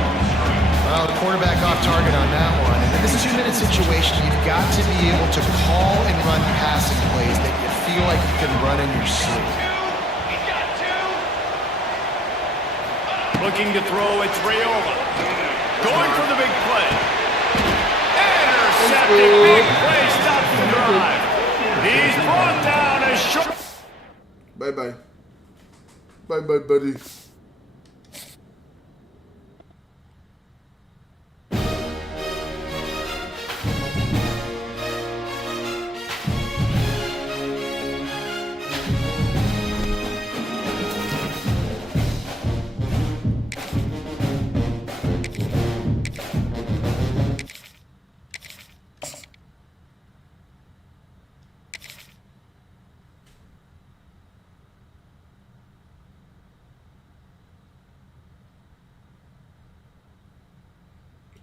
Well, the quarterback off target on that one. And in this 2-minute situation, you've got to be able to call and run passing plays that you feel like you can run in your sleep. Looking to throw, it's Raiola. Going for the big play. Intercepted, big play, stops the drive. He's brought down a short. Bye-bye. Bye-bye, buddy.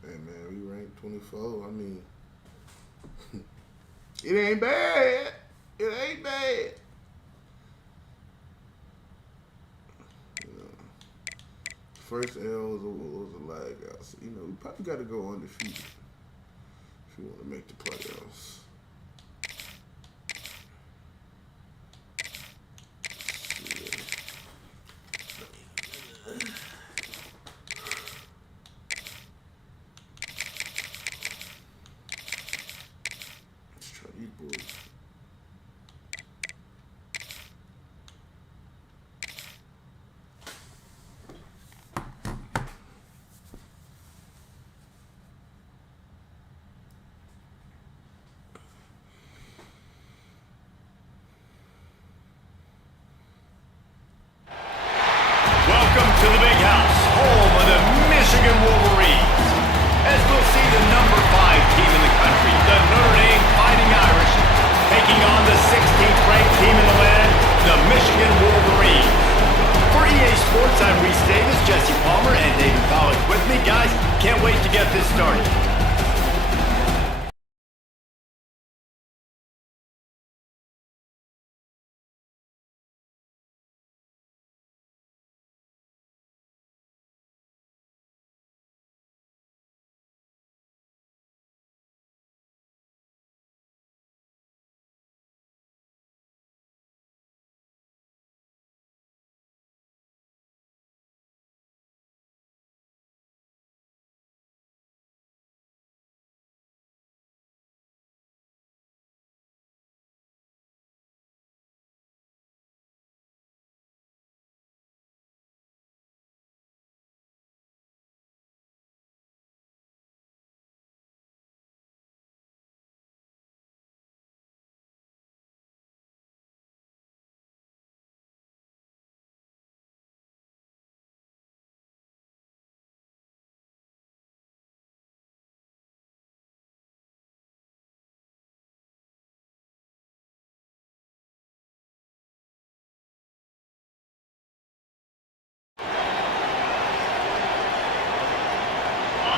Hey man, we ranked 24. I mean, it ain't bad. It ain't bad. You know, first L was a lag out. So, you know, we probably got to go undefeated if you want to make the playoffs. Welcome to the big house, home of the Michigan Wolverines. As we'll see the number 5 team in the country, the Notre Dame Fighting Irish, taking on the 16th ranked team in the land, the Michigan Wolverines. For EA Sports, I'm Reese Davis, Jesse Palmer, and David Collins with me. Guys, can't wait to get this started.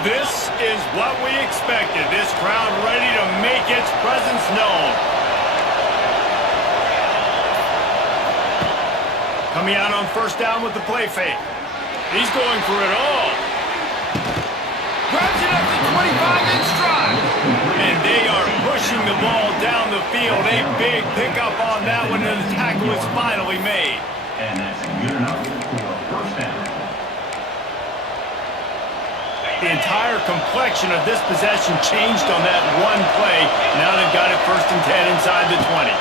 This is what we expected. This crowd ready to make its presence known. Coming out on first down with the play fake. He's going for it all. Grabs it up the 25-inch drive. And they are pushing the ball field. A big pickup on that one, and the tackle is finally made. And that's good enough for first down. The entire complexion of this possession changed on that one play. Now they've got it 1st and 10 inside the 20.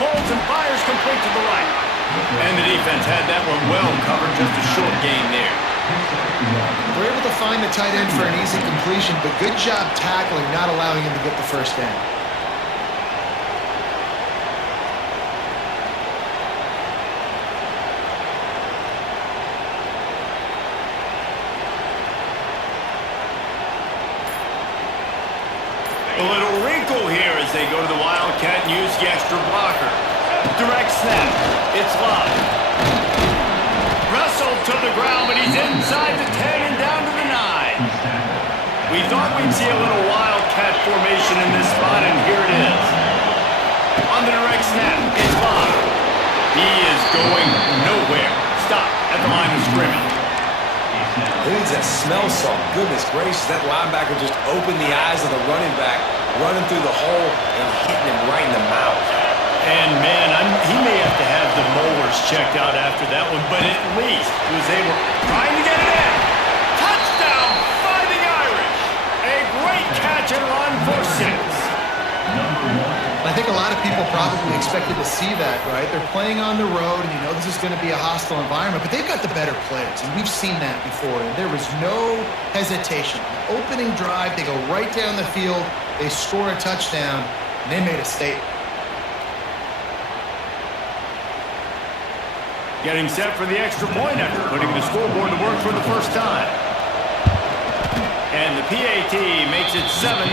Holds and fires complete to the right. And the defense had that one well covered. Just a short gain there. They're able to find the tight end for an easy completion, but good job tackling, not allowing him to get the first down. A little wrinkle here as they go to the Wildcat and use the extra blocker. Direct snap. It's live. Wrestled to the ground, but he's inside the 10 and down to the 9. We thought we'd see a little Wildcat formation in this spot, and here it is. On the direct snap, it's live. He is going nowhere. Stop at the line of scrimmage. Who needs that smell salt? Goodness gracious, that linebacker just opened the eyes of the running back, running through the hole and hitting him right in the mouth. And, man, he may have to have the molars checked out after that one, but at least he was able, trying to get it in. Touchdown by the Irish. A great catch and run for 6. I think a lot of people probably expected to see that, right? They're playing on the road, and you know this is going to be a hostile environment, but they've got the better players, and we've seen that before, and there was no hesitation. Opening drive, they go right down the field, they score a touchdown, and they made a statement. Getting set for the extra point after putting the scoreboard to work for the first time. And the PAT makes it 7-0.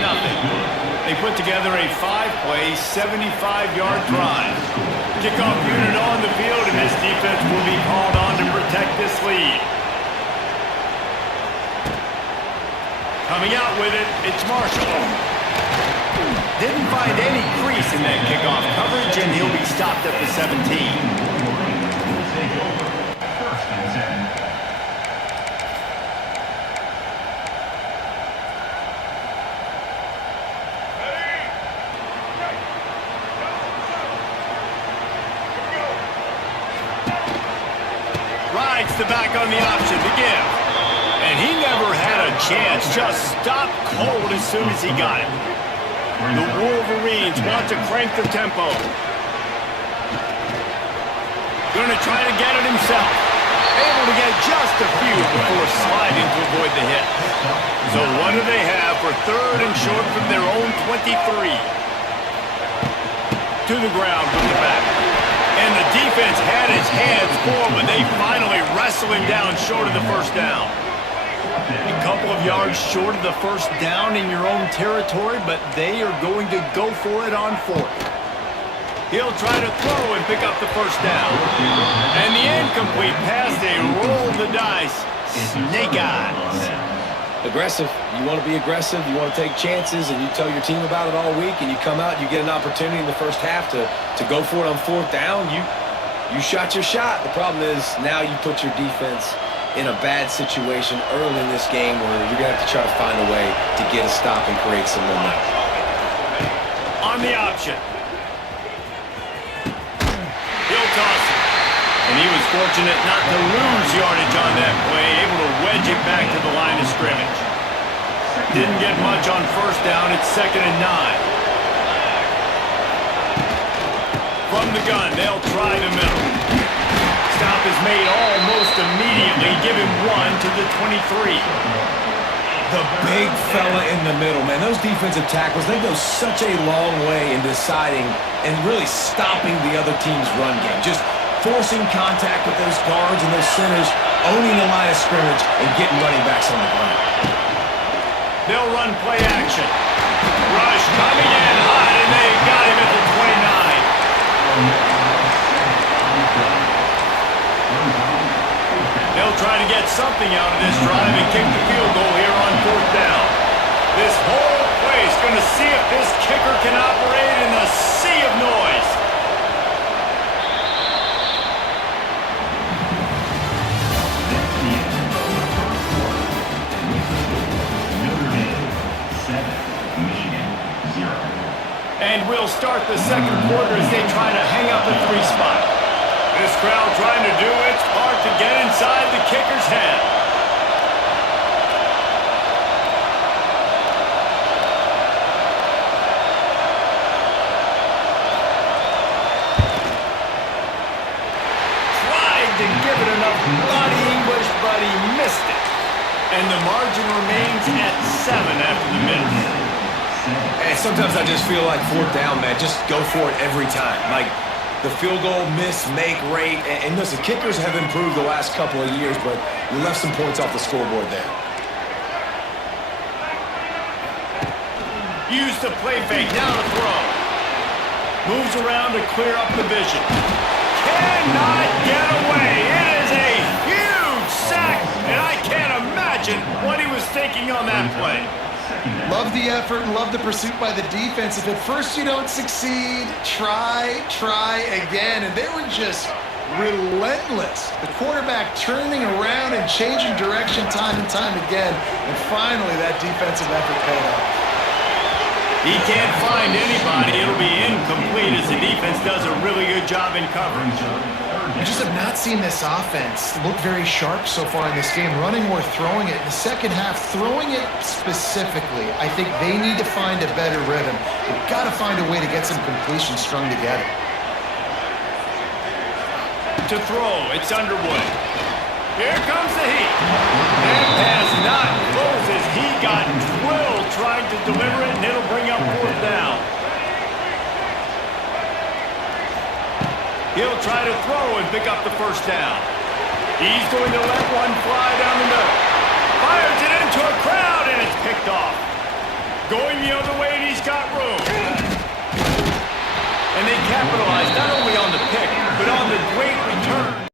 They put together a 5-play, 75-yard drive. Kickoff unit on the field, and this defense will be called on to protect this lead. Coming out with it, it's Marshall. Didn't find any crease in that kickoff coverage, and he'll be stopped at the 17. Rides the back on the option to give. And he never had a chance. Just stopped cold as soon as he got it. The Wolverines want to crank the tempo. Gonna try to get it himself. Able to get just a few before sliding to avoid the hit. So what do they have for 3rd and short from their own 23? To the ground with the back. And the defense had his hands full, but they finally wrestle him down short of the first down. A couple of yards short of the first down in your own territory, but they are going to go for it on 4th. He'll try to throw and pick up the first down. And the incomplete pass, they roll the dice. Snake eyes. Aggressive. You want to be aggressive, you want to take chances, and you tell your team about it all week, and you come out and you get an opportunity in the first half to go for it on 4th down. You shot your shot. The problem is now you put your defense in a bad situation early in this game where you're going to have to try to find a way to get a stop and create some momentum. On the option. He'll toss it. And he was fortunate not to lose yardage on that play, able to wedge it back to the line of scrimmage. Didn't get much on first down. It's 2nd and 9. From the gun, they'll try the middle. Stop is made almost immediately. Give him 1 to the 23. The big fella in the middle, man. Those defensive tackles, they go such a long way in deciding and really stopping the other team's run game. Just forcing contact with those guards and those centers, owning the line of scrimmage, and getting running backs on the ground. They'll run play action. Rush coming in hot, and they got him at the 29. They'll try to get something out of this drive and kick the field goal here on 4th down. This whole place going to see if this kicker can operate in a sea of noise. Notre Dame 7, Michigan 0. And we'll start the second quarter as they try to hang up the 3 spot. This crowd trying to do its part to get inside the kicker's head. Tried to give it enough bloody English, but he missed it. And the margin remains at 7 after the miss. And sometimes I just feel like 4th down, man. Just go for it every time. Like the field goal miss, make rate. And listen, kickers have improved the last couple of years, but we left some points off the scoreboard there. Use the play fake, now to throw. Moves around to clear up the vision. Cannot get away. It is a huge sack, and I can't imagine what he was thinking on that play. Love the effort and love the pursuit by the defense. If at first you don't succeed, try again. And they were just relentless. The quarterback turning around and changing direction time and time again. And finally, that defensive effort paid off. He can't find anybody. It'll be incomplete as the defense does a really good job in coverage. I just have not seen this offense look very sharp so far in this game, running or throwing it. In the second half, throwing it specifically, I think they need to find a better rhythm. They've got to find a way to get some completions strung together. To throw, it's Underwood. Here comes the heat. That pass not close as he got drilled trying to deliver it, and it'll bring up 4th down. He'll try to throw and pick up the 1st down. He's going to let one fly down the middle. Fires it into a crowd, and it's picked off. Going the other way, and he's got room. And they capitalize not only on the pick, but on the great return.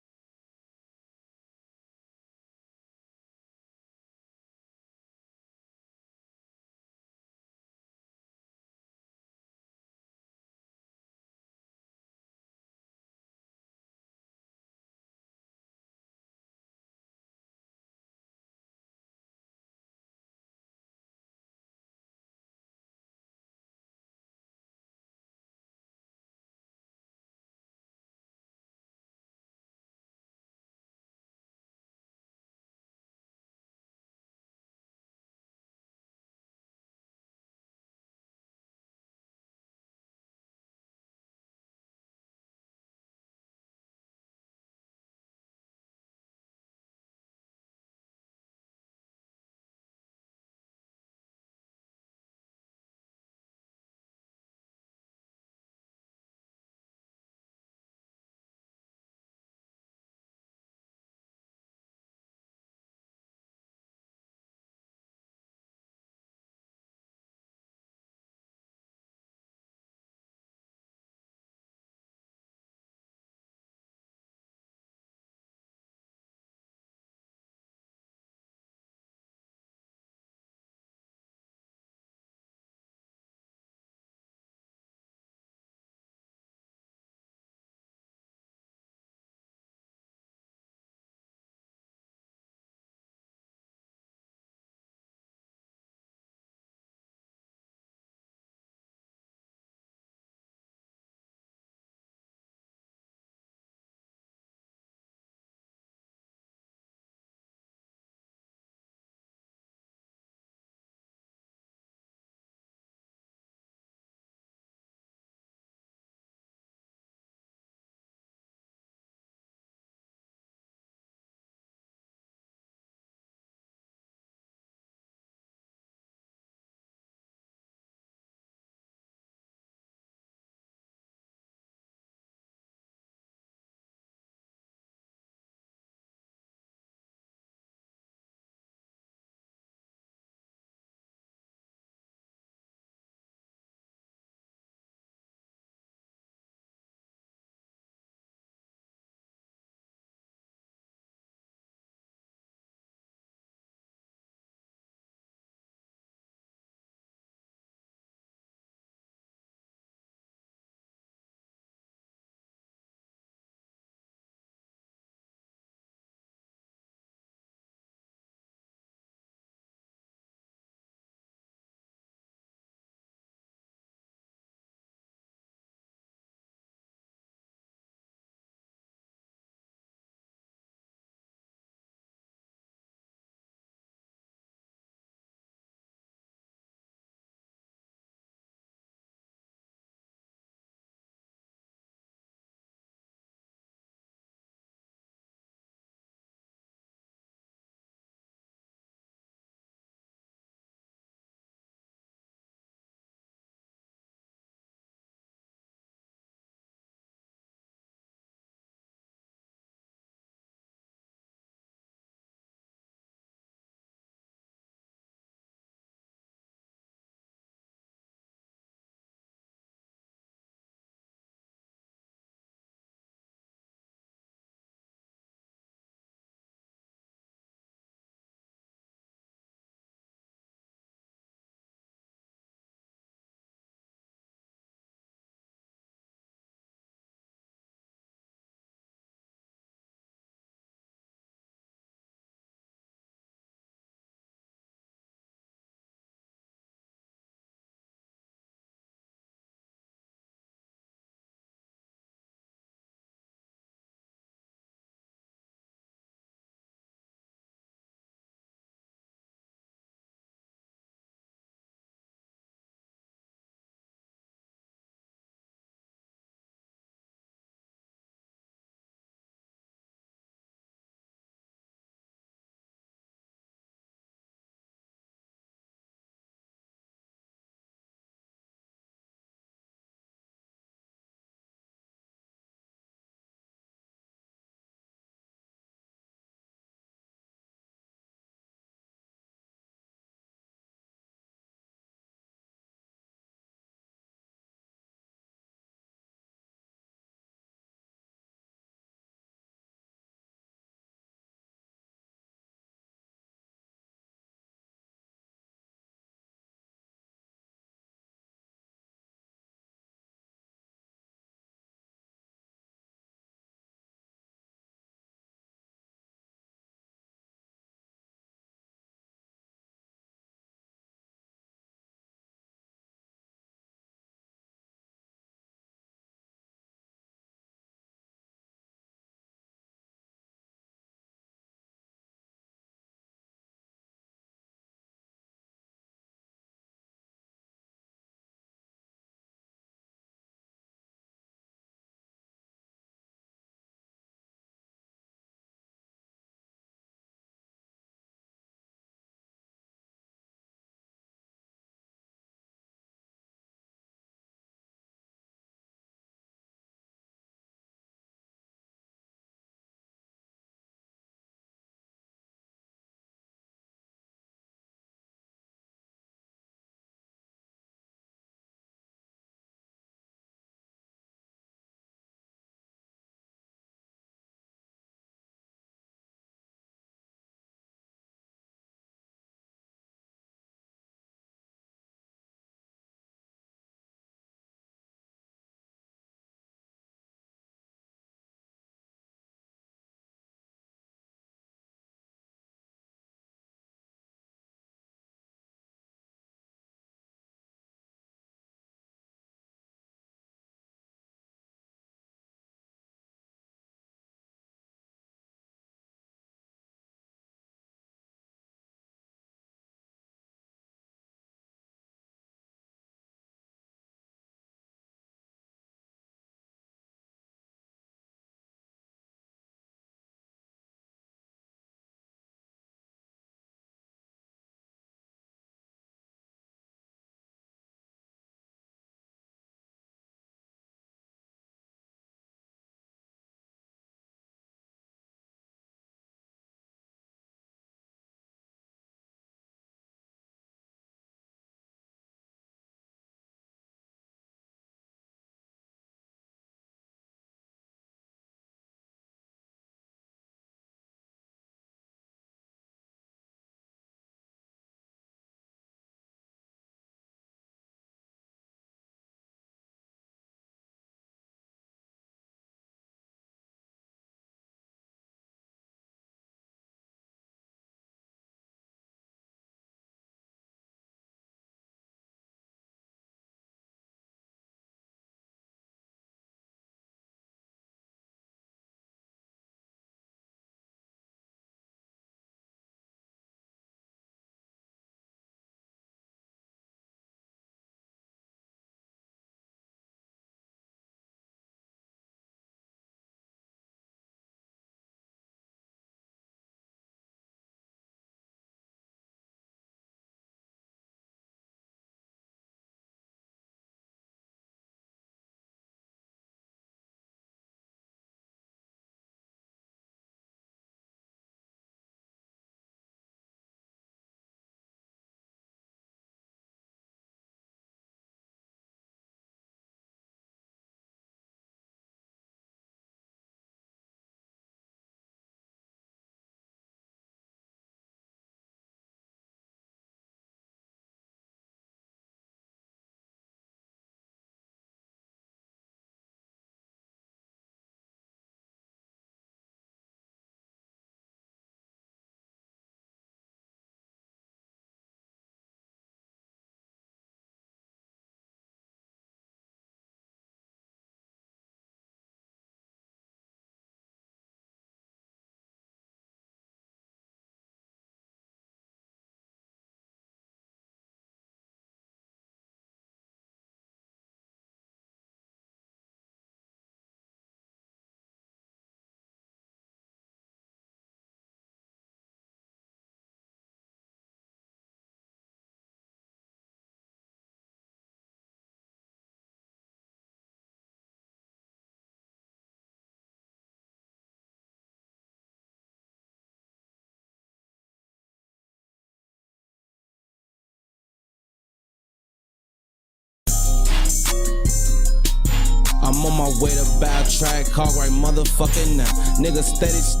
I'm on my way to buy a track car right motherfucking now. Nigga steady.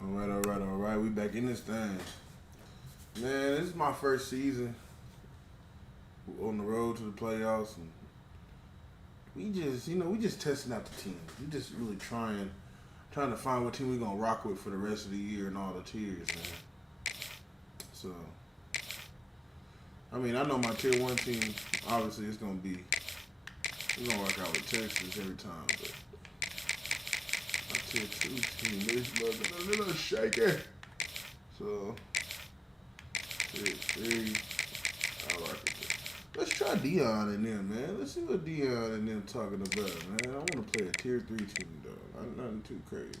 All right. We back in this thing. Man, this is my first season on the road to the playoffs, and we just testing out the team. We just really trying to find what team we gonna rock with for the rest of the year and all the tiers, man. So, I mean, I know my tier 1 team. Obviously, we're gonna work out with Texas every time, but my tier 2 team is a little shaky. So, tier 3, I like it. Let's try Dion and them, man. Let's see what Dion and them talking about, man. I want to play a tier 3 team, though. Nothing too crazy.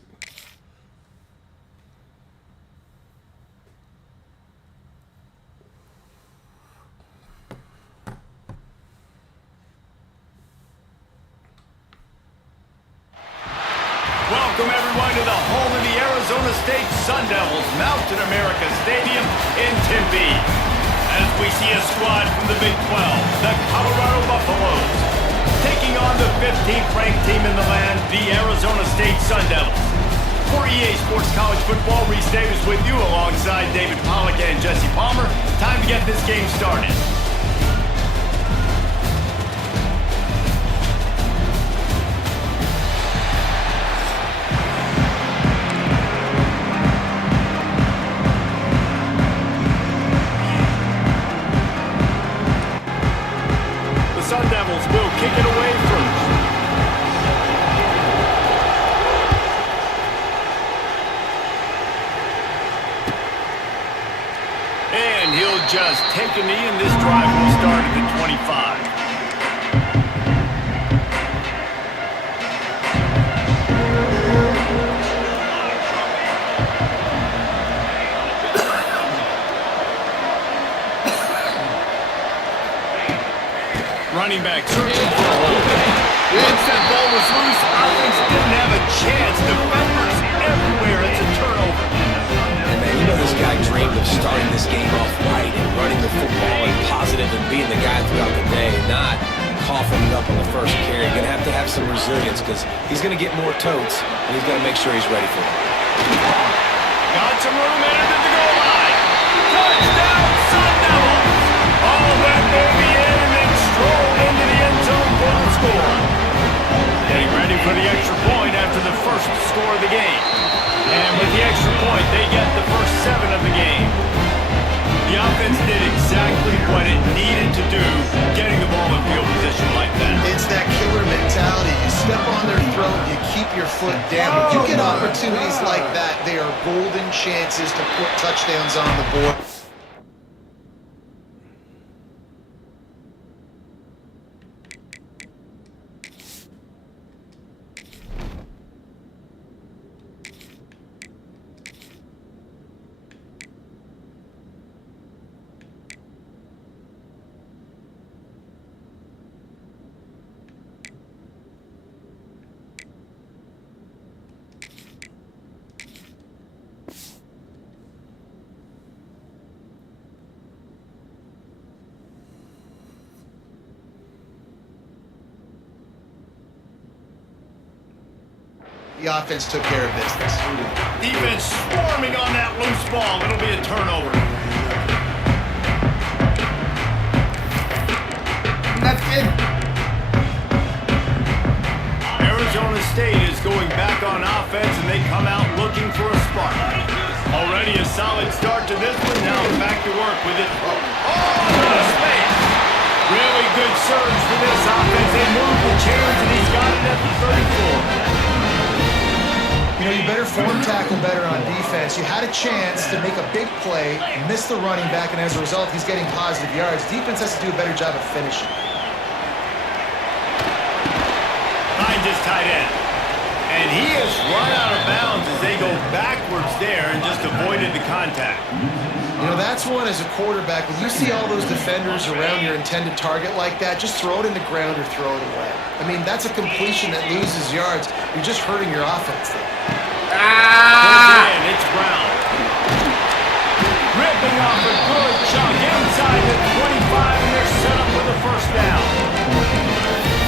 Welcome everyone to the home of the Arizona State Sun Devils, Mountain America Stadium in Tempe. As we see a squad from the Big 12, the Colorado Buffaloes, taking on the 15th ranked team in the land, the Arizona State Sun Devils. For EA Sports College Football, Reese Davis with you alongside David Pollack and Jesse Palmer. Time to get this game started. Will kick it away first. And he'll just take a knee, and this drive will start at the 25. Running back searching for a hole. Once that ball was loose, offense didn't have a chance. Defenders everywhere. It's a turnover. And man, you know this guy dreamed of starting this game off right and running the football and positive and being the guy throughout the day, not coughing it up on the first carry. Going to have some resilience because he's going to get more totes, and he's got to make sure he's ready for it. Got some room and at the goal line. Touchdown, Sun Devils. All that baby in. Into the end zone for the score. Getting ready for the extra point after the first score of the game. And with the extra point, they get the first 7 of the game. The offense did exactly what it needed to do, getting the ball in field position like that. It's that killer mentality. You step on their throat, you keep your foot down. When you get opportunities like that, they are golden chances to put touchdowns on the board. The offense took care of business. Defense swarming on that loose ball. It'll be a turnover. That's it. Arizona State is going back on offense, and they come out looking for a spark. Already a solid start to this one. Now back to work with it. Oh, space. Really good surge for this offense. They move the chains, and he's got it at the 34. You know, you better form tackle better on defense. You had a chance to make a big play, miss the running back, and as a result, he's getting positive yards. Defense has to do a better job of finishing. Finds his tight end. And he is run out of bounds as they go backwards there and just avoided the contact. You know, that's one as a quarterback. When you see all those defenders around your intended target like that, just throw it in the ground or throw it away. I mean, that's a completion that loses yards. You're just hurting your offense there. It's Brown. Ripping off a good chunk inside the 25, and they're set up for the first down.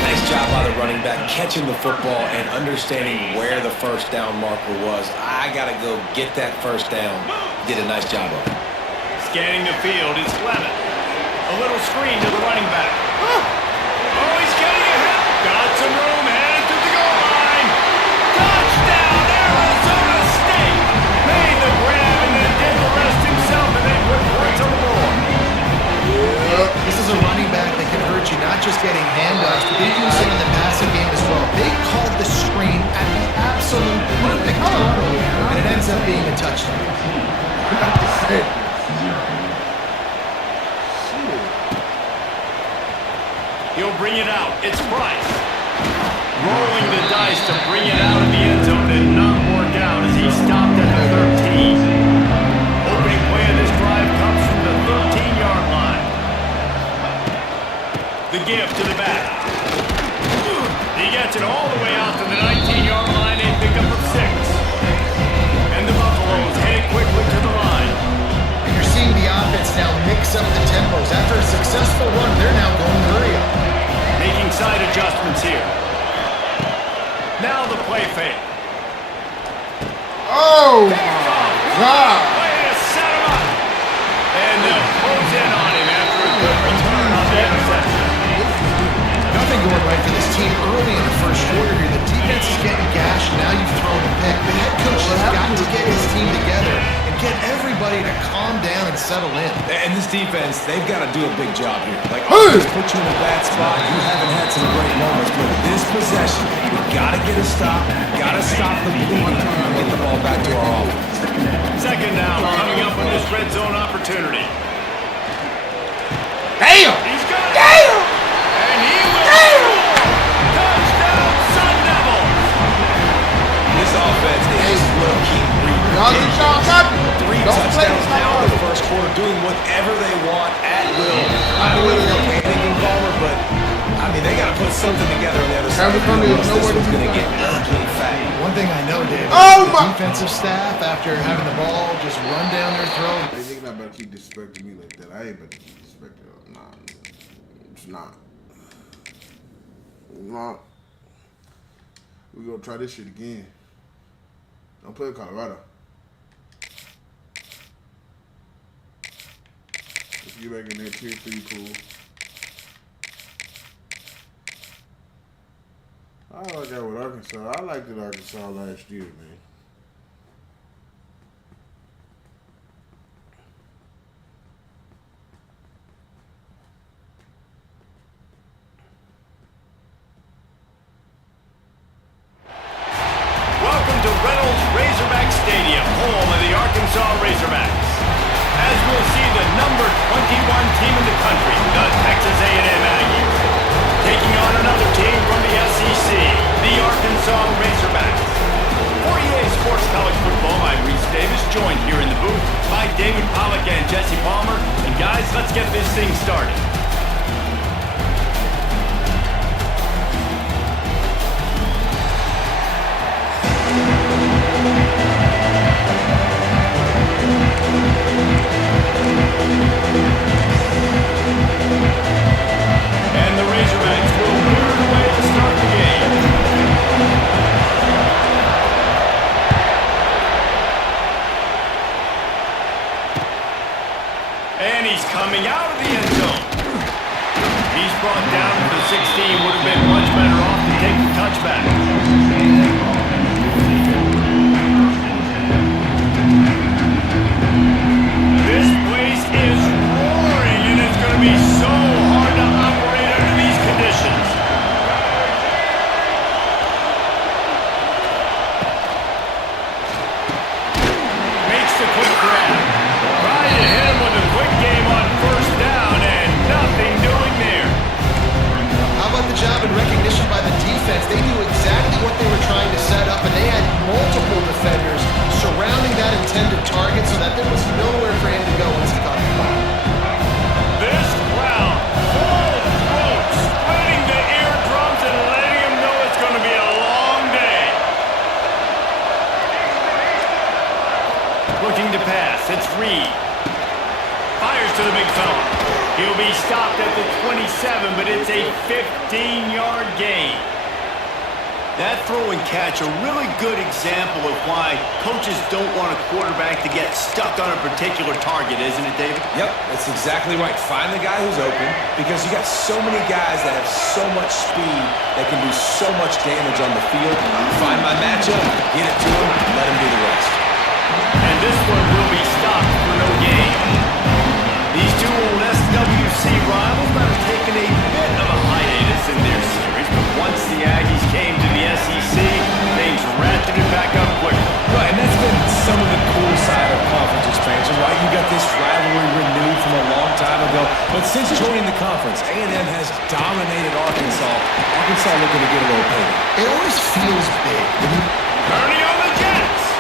Nice job by the running back, catching the football and understanding where the first down marker was. I got to go get that first down. Did a nice job of it. Scanning the field is Clement. A little screen to the running back. Oh, he's getting ahead. Got some room, headed to the goal line. Touchdown, Arizona State. Made the grab and then did the rest himself, and they put points on the board. This is a running back that can hurt you, not just getting handoffs, but they use him in the passing game as well. They called the screen at the absolute perfect time, and it ends up being a touchdown. He'll bring it out. It's Price. Rolling the dice to bring it out of the end zone did not work out as he stopped at the 13. Opening play of this drive comes from the 13-yard line. The give to the back. He gets it all the way out to the 19-yard line and pick up of 6. And the Buffaloes head quickly to the line. And you're seeing the offense now mix up the tempos. After a successful run, they're now going hurry up. Making side adjustments here. Now the play fake. Oh, my God. Way to set him up. And they'll close in on him after a good return on the interception. Nothing going right for this team early in the first quarter here. The defense is getting gashed, and now you've thrown a pick. The head coach has got to get his team together and get everybody to calm down and settle in. And this defense, they've got to do a big job here. Like, just put you in a bad spot. You haven't had some great moments, but this possession, we got to get a stop. Got to stop the bleeding and get the ball back to our offense. Second down coming up on this red zone opportunity. Damn! He's got it! Damn! And he will score! Touchdown, Sun Devils! This offense is low-key breathing. Y'all get y'all happy. 3 touchdowns now in the first quarter, doing whatever they want at will. I know they're panicking, Palmer, but I mean, they got to put something together on the other side. This one's going to get ugly fat. One thing I know, David, the defensive staff, after having the ball just run down their throat. They think not about to keep disrespecting me like that. I ain't about to keep disrespecting her. Nah, it's not. Nah. We gonna try this shit again. Don't play with Colorado. Let's get back in that tier 3 pool. I like that with Arkansas. I liked it Arkansas last year, man. Welcome to Reynolds Razorback Stadium, home of the Arkansas Razorbacks. As we'll see the number 21 team in the country, the Texas A&M Aggies, taking on another team from the SEC, the Arkansas Razorbacks. For EA Sports College Football, I'm Reese Davis, joined here in the booth by David Pollack and Jesse Palmer. And guys, let's get this thing started. And the Razorbacks will clear the way to start the game. And he's coming out of the end zone. He's brought down to the 16. Would have been much better off to take the touchback. This place is roaring, and it's going to be so hard to operate under these conditions. Makes the quick grab. Trying to hit him with a quick game on first down, and nothing doing there. How about the job and recognition by the defense? They knew exactly what Looking to pass. It's Reed. Fires to the big fella. He'll be stopped at the 27, but it's a 15-yard gain. That throw and catch, a really good example of why coaches don't want a quarterback to get stuck on a particular target, isn't it, David? Yep, that's exactly right. Find the guy who's open, because you got so many guys that have so much speed that can do so much damage on the field. Find my matchup, get it to him, let him do the rest. And this one will be stopped for no gain. These two old SWC rivals might have taken a bit of a hiatus in their series, but once the Aggies came to the SEC, things ratcheted back up quickly. Right, and that's been some of the cool side of conference expansion, right? You got this rivalry renewed from a long time ago, but since joining the conference, A&M has dominated Arkansas. Arkansas looking to get a little paid. It always feels big. Turning on the Jets.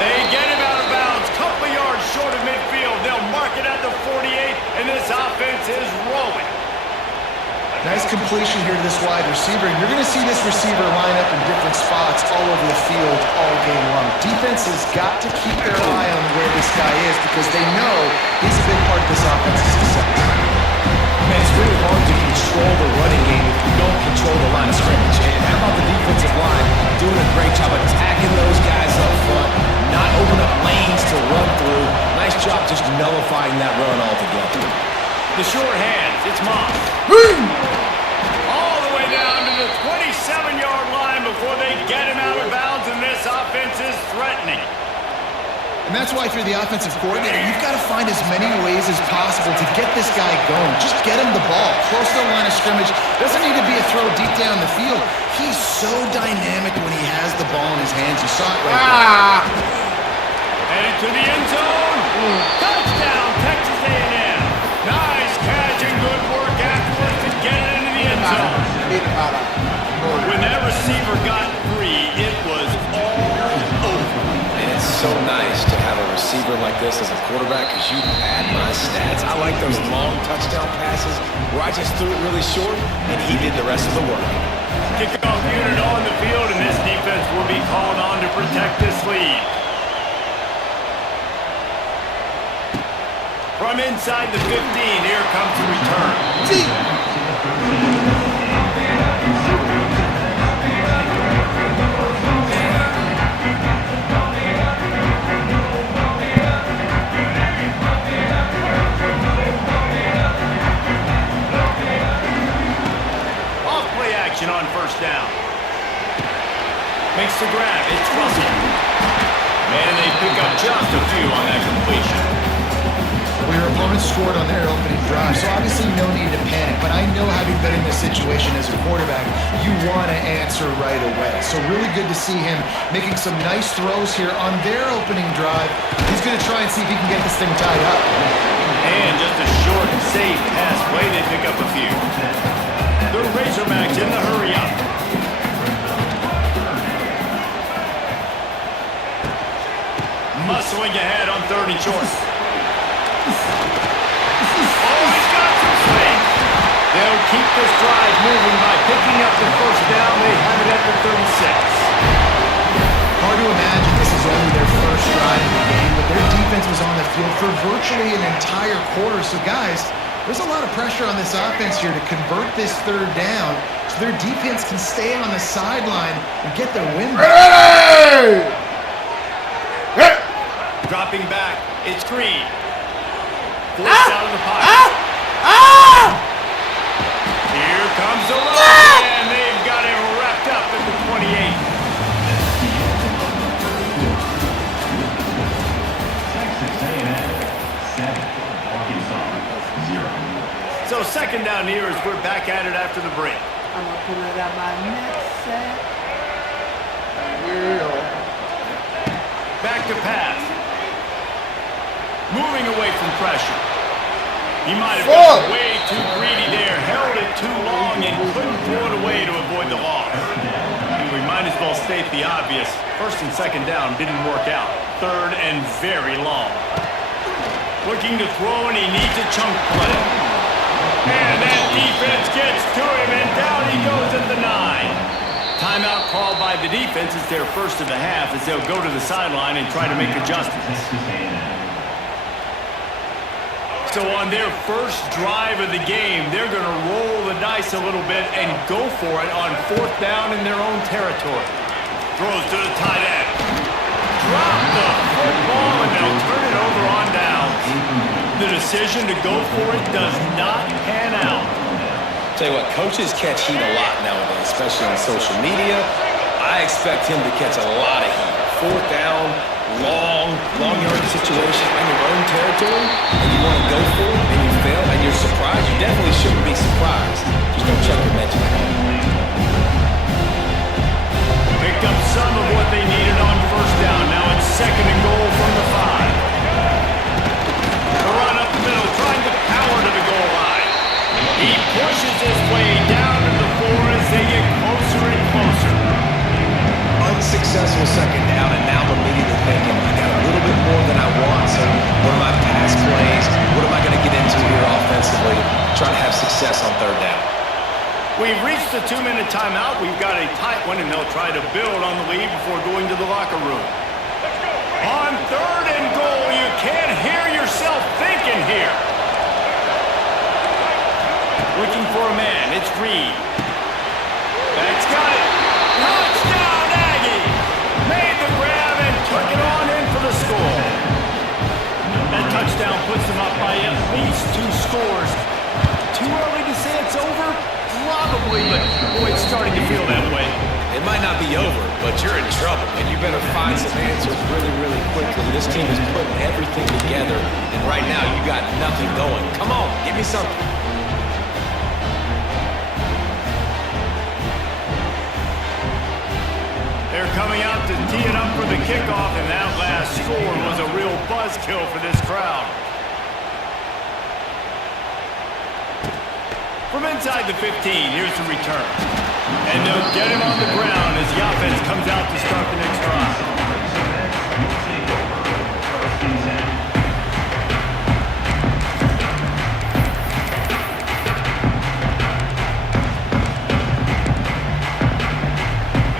They get him out of bounds, couple of yards short of midfield. They'll mark it at the 48, and this offense is rolling. Nice completion here to this wide receiver, and you're going to see this receiver line up in different spots all over the field all game long. Defense has got to keep their eye on where this guy is because they know he's a big part of this offense's success. Man, it's really hard to control the running game if you don't control the line of scrimmage. And how about the defensive line doing a great job attacking those guys up front, not opening up lanes to run through. Nice job just nullifying that run altogether. The short hands, it's Moss. All the way down to the 27-yard line before they get him out of bounds, and this offense is threatening. And that's why if you're the offensive coordinator, you've got to find as many ways as possible to get this guy going. Just get him the ball close to the line of scrimmage. Doesn't need to be a throw deep down the field. He's so dynamic when he has the ball in his hands. You saw it right there. Headed to the end zone. Touchdown, Texas A&M. Nice catch and good work afterwards to get it into the end zone. When that receiver got free, it was all over. And it's so nice to have a receiver like this as a quarterback because you pad my stats. I like those long touchdown passes where I just threw it really short and he did the rest of the work. Kickoff unit on the field, and this defense will be called on to protect this lead. From inside the 15, here comes the return. Off-play action on first down. Makes the grab. It's Russell. And they pick up just a few on that completion. Well, your opponent scored on their opening drive, so obviously no need to panic. But I know having been in this situation as a quarterback, you want to answer right away. So really good to see him making some nice throws here on their opening drive. He's going to try and see if he can get this thing tied up. And just a short, safe pass play, they pick up a few. The Razorbacks in the hurry up. Muscling ahead on 3rd and short. Oh, he's got some space. They'll keep this drive moving by picking up the first down. They have it at the 36. Hard to imagine this is only their first drive in the game, but their defense was on the field for virtually an entire quarter. So, guys, there's a lot of pressure on this offense here to convert this 3rd down so their defense can stay on the sideline and get their win back. Dropping back, it's Green. Forced out of the pocket. Here comes the run, and they've got him wrapped up at the 28. Texas A&M 7, Arkansas 0. So 2nd down here as we're back at it after the break. I'm gonna pull it out my next set. Back to pass. Moving away from pressure. He might have been way too greedy there, held it too long, and couldn't throw it away to avoid the loss. And we might as well state the obvious. 1st and 2nd down didn't work out. 3rd and very long. Looking to throw, and he needs a chunk play. And that defense gets to him, and down he goes at the 9. timeout called by the defense. It's their first of the half as they'll go to the sideline and try to make adjustments. So on their first drive of the game, they're going to roll the dice a little bit and go for it on 4th down in their own territory. Throws to the tight end. Drop the football, and they'll turn it over on downs. The decision to go for it does not pan out. Tell you what, coaches catch heat a lot nowadays, especially on social media. I expect him to catch a lot of heat. 4th down, long yard situation in your own territory, and you want to go for it, and you fail, and you're surprised. You definitely shouldn't be surprised. Just don't check your mental. Picked up some of what they needed on 1st down. Now it's 2nd and goal from the 5. The run up the middle, trying to power to the goal line. He pushes his way down to the 4 as they get closer and closer. Unsuccessful 2nd down, and now I'm immediately thinking, I got a little bit more than I want, so what are my pass plays? What am I going to get into here offensively? Trying to have success on 3rd down. We've reached the 2-minute timeout. We've got a tight one, and they'll try to build on the lead before going to the locker room. On 3rd and goal, you can't hear yourself thinking here. Looking for a man, it's Reed. That's got it. Touchdown, Aggie! Made the grab and took it on in for the score. That touchdown puts them up by at least 2 scores. Too early to say it's over? Probably, but boy, it's starting to feel that way. It might not be over, but you're in trouble, and you better find some answers really, really quickly. This team is putting everything together, and right now you got nothing going. Come on, give me something. They're coming out to tee it up for the kickoff, and that last score was a real buzzkill for this crowd. From inside the 15, here's the return. And they'll get him on the ground as the offense comes out to start the next drive.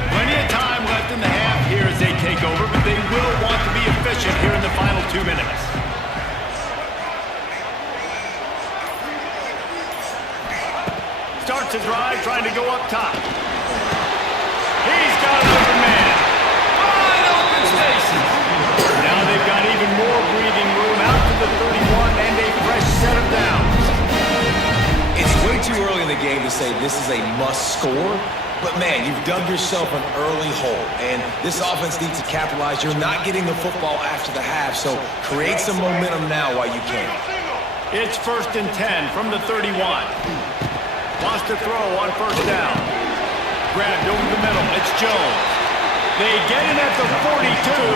Plenty of time left in the half here as they take over, but they will want to be efficient here in the final 2 minutes. Starts a drive, trying to go up top. He's got an open man. Wide open spaces. Now they've got even more breathing room out to the 31 and a fresh set of downs. It's way too early in the game to say this is a must score, but man, you've dug yourself an early hole, and this offense needs to capitalize. You're not getting the football after the half, so create some momentum now while you can. It's 1st and 10 from the 31. Wants to throw on 1st down. Grabbed over the middle. It's Jones. They get it at the 42,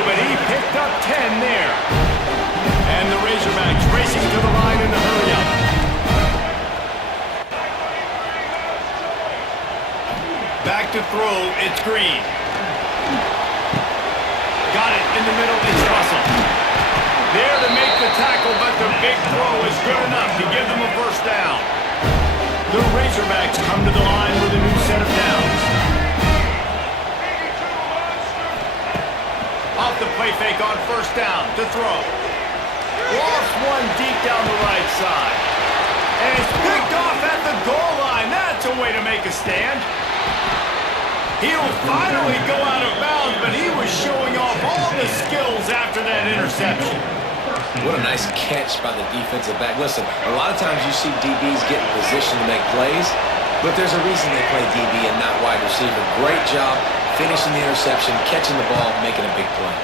but he picked up 10 there. And the Razorbacks racing to the line in a hurry up. Back to throw. It's Green. Got it in the middle. It's Russell. There to make the tackle, but the big throw is good enough to give them a 1st down. The Razorbacks come to the line with a new set of downs. Off the play fake on 1st down to throw. Lost one deep down the right side. And it's picked off at the goal line. That's a way to make a stand. He'll finally go out of bounds, but he was showing off all the skills after that interception. What a nice catch by the defensive back. Listen, a lot of times you see DBs get in position to make plays, but there's a reason they play DB and not wide receiver. Great job finishing the interception, catching the ball, making a big play.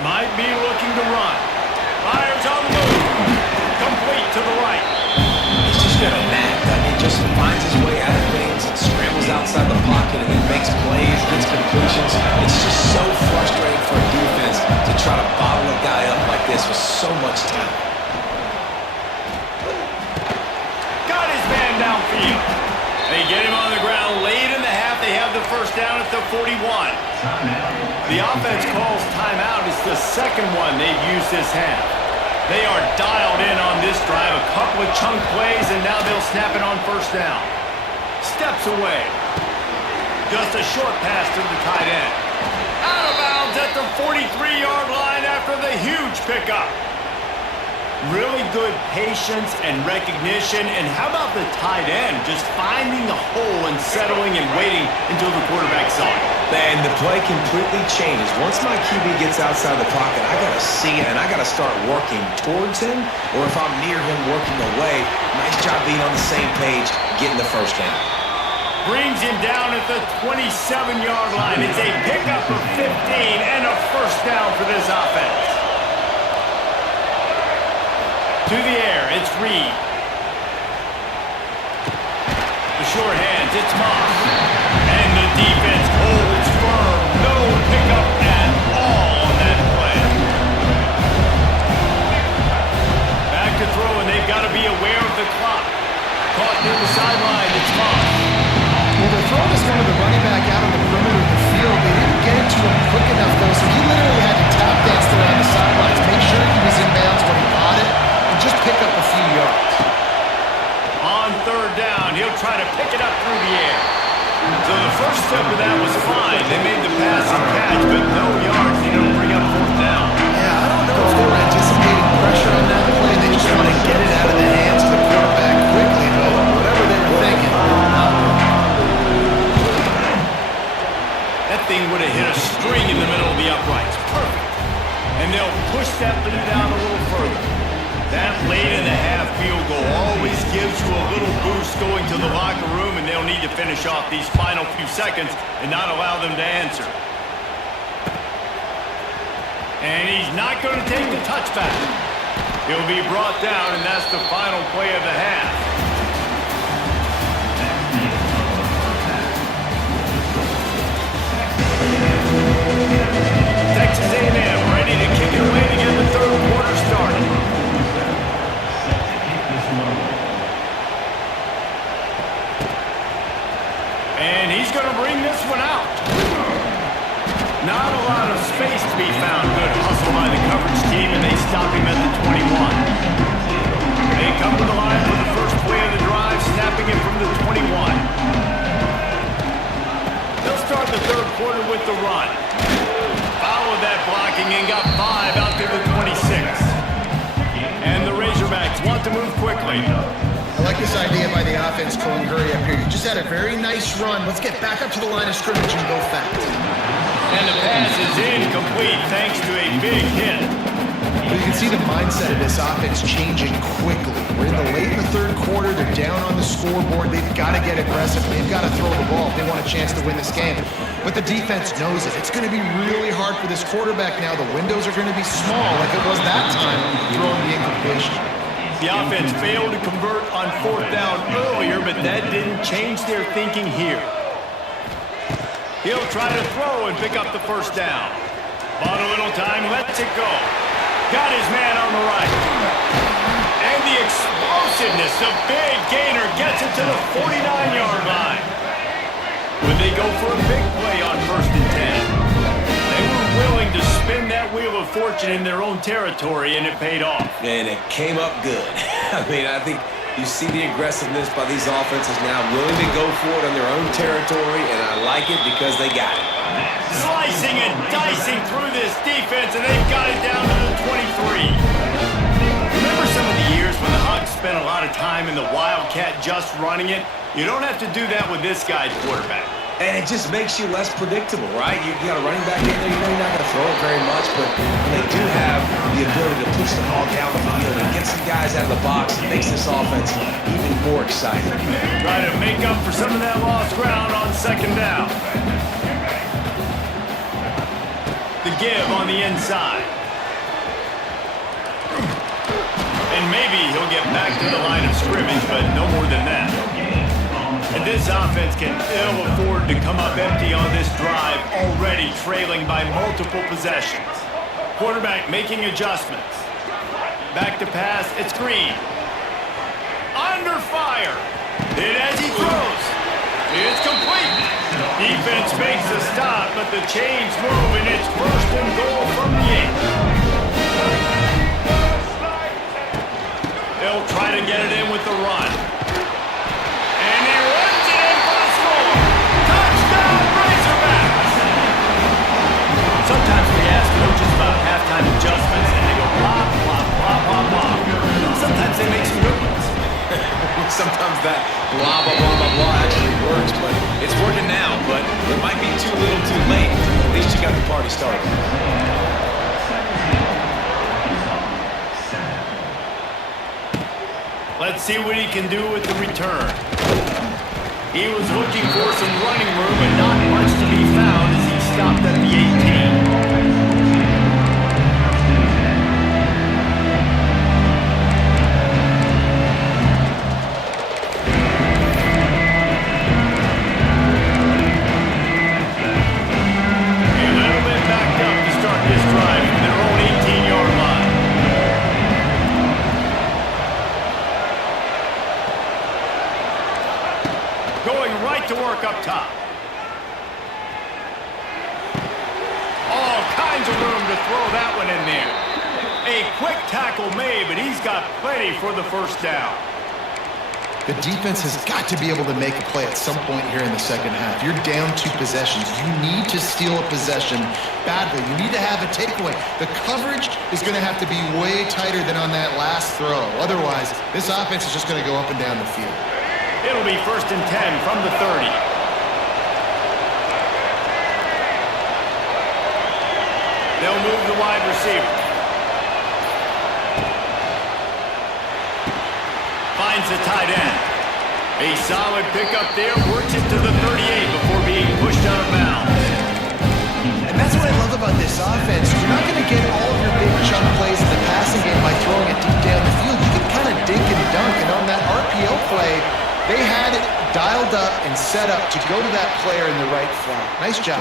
Might be looking to run. Fires on the move. Complete to the right. He's just got a knack. He just finds his way out of things and scrambles outside the pocket and then makes plays, gets completions. It's just so frustrating for a defense to try to bottle a guy up like this with so much talent. Got his man downfield. They get him on the ground late in the half. They have the 1st down at the 41. The offense calls timeout. It's the 2nd one they've used this half. They are dialed in on this drive. A couple of chunk plays, and now they'll snap it on 1st down. Steps away. Just a short pass to the tight end. Out of bounds at the 43-yard line after the huge pickup. Really good patience and recognition. And how about the tight end just finding the hole and settling and waiting until the quarterback saw it? And the play completely changes. Once my QB gets outside the pocket, I got to see it, and I got to start working towards him, or if I'm near him working away, nice job being on the same page, getting the first down. Brings him down at the 27-yard line. It's a pickup of 15 and a first down for this offense. To the air, it's Reed. The short hands, it's Moss. And the defense holds firm. No pickup at all on that play. Back to throw, and they've got to be aware of the clock. Caught near the sideline, it's Moss. Well, they're throwing this one to the running back out on the perimeter of the field. They didn't get it to him quick enough, though, so he literally had to tap dance around the sidelines, make sure he was in bounds when he caught it, and just pick up a few yards. On third down, he'll try to pick it up through the air. So the first step of that was fine. They made the pass and catch, but no yards. They don't bring up fourth down. Yeah, I don't know if they were anticipating pressure on that play. They just want to get it out of the hands of the quarterback quickly, but whatever they were thinking. That thing would have hit a string in the middle of the uprights. Perfect. And they'll push that lead out a little further. That late in the half field goal always gives you a little boost going to the locker room, and they'll need to finish off these final few seconds and not allow them to answer. And he's not going to take the touchback. He'll be brought down, and that's the final play of the half. Texas A&M ready to kick it away to get the third quarter started. And he's going to bring this one out. Not a lot of space to be found. Good hustle by the coverage team, and they stop him at the 21. They come to the line for the first play of the drive, snapping it from the 21. They'll start the third quarter with the run. Followed that blocking and got 5 out to the 26. And the Razorbacks want to move quickly. I like this idea by the offense going hurry up here. You just had a very nice run. Let's get back up to the line of scrimmage and go fast. And the pass is incomplete thanks to a big hit. But you can see the mindset of this offense changing quickly. We're in the late in the third quarter. They're down on the scoreboard. They've got to get aggressive. They've got to throw the ball if they want a chance to win this game. But the defense knows it. It's going to be really hard for this quarterback now. The windows are going to be small like it was that time throwing the incompletion. The offense failed to convert on fourth down earlier, but that didn't change their thinking here. He'll try to throw and pick up the first down. Bought a little time, lets it go. Got his man on the right. And the explosiveness, the big gainer gets it to the 49-yard line. Would they go for a big play on first and 10? They were willing to spin that wheel of fortune in their own territory, and it paid off. And it came up good. I mean, I think you see the aggressiveness by these offenses now, willing to go for it on their own territory, and I like it because they got it. Slicing and dicing through this defense, and they've got it down to the 23. Remember some of the years when the Hawks spent a lot of time in the Wildcat just running it? You don't have to do that with this guy's quarterback. And it just makes you less predictable, right? You got a running back in there, you know you're not going to throw it very much, but they do have the ability to push the ball down the field and get some guys out of the box. It makes this offense even more exciting. Try to make up for some of that lost ground on second down. The give on the inside. And maybe he'll get back to the line of scrimmage, but no more than that. And this offense can ill afford to come up empty on this drive, already trailing by multiple possessions. Quarterback making adjustments. Back to pass, it's Green. Under fire. And as he throws, it's complete. Defense makes a stop, but the chains move, and it's first and goal from the 8. They'll try to get it in with the run. And he runs it in for the score. Touchdown, adjustments, and they go blah, blah, blah, blah, blah. Sometimes they make some good ones. Sometimes that blah, blah, blah, blah, blah actually works, but it's working now, but it might be too little too late. At least you got the party started. Let's see what he can do with the return. He was looking for some running room, but not much to be found as he stopped at the 18. To work up top. All kinds of room to throw that one in there. A quick tackle made, but he's got plenty for the first down. The defense has got to be able to make a play at some point here in the second half. You're down 2 possessions. You need to steal a possession badly. You need to have a takeaway. The coverage is going to have to be way tighter than on that last throw. Otherwise, this offense is just going to go up and down the field. It'll be 1st and 10 from the 30. They'll move the wide receiver. Finds the tight end. A solid pickup there. Works it to the 38 before being pushed out of bounds. And that's what I love about this offense. You're not going to get all of your big chunk plays in the passing game by throwing it deep down the field. You can kind of dink and dunk. And on that RPO play, they had it dialed up and set up to go to that player in the right flat. Nice job.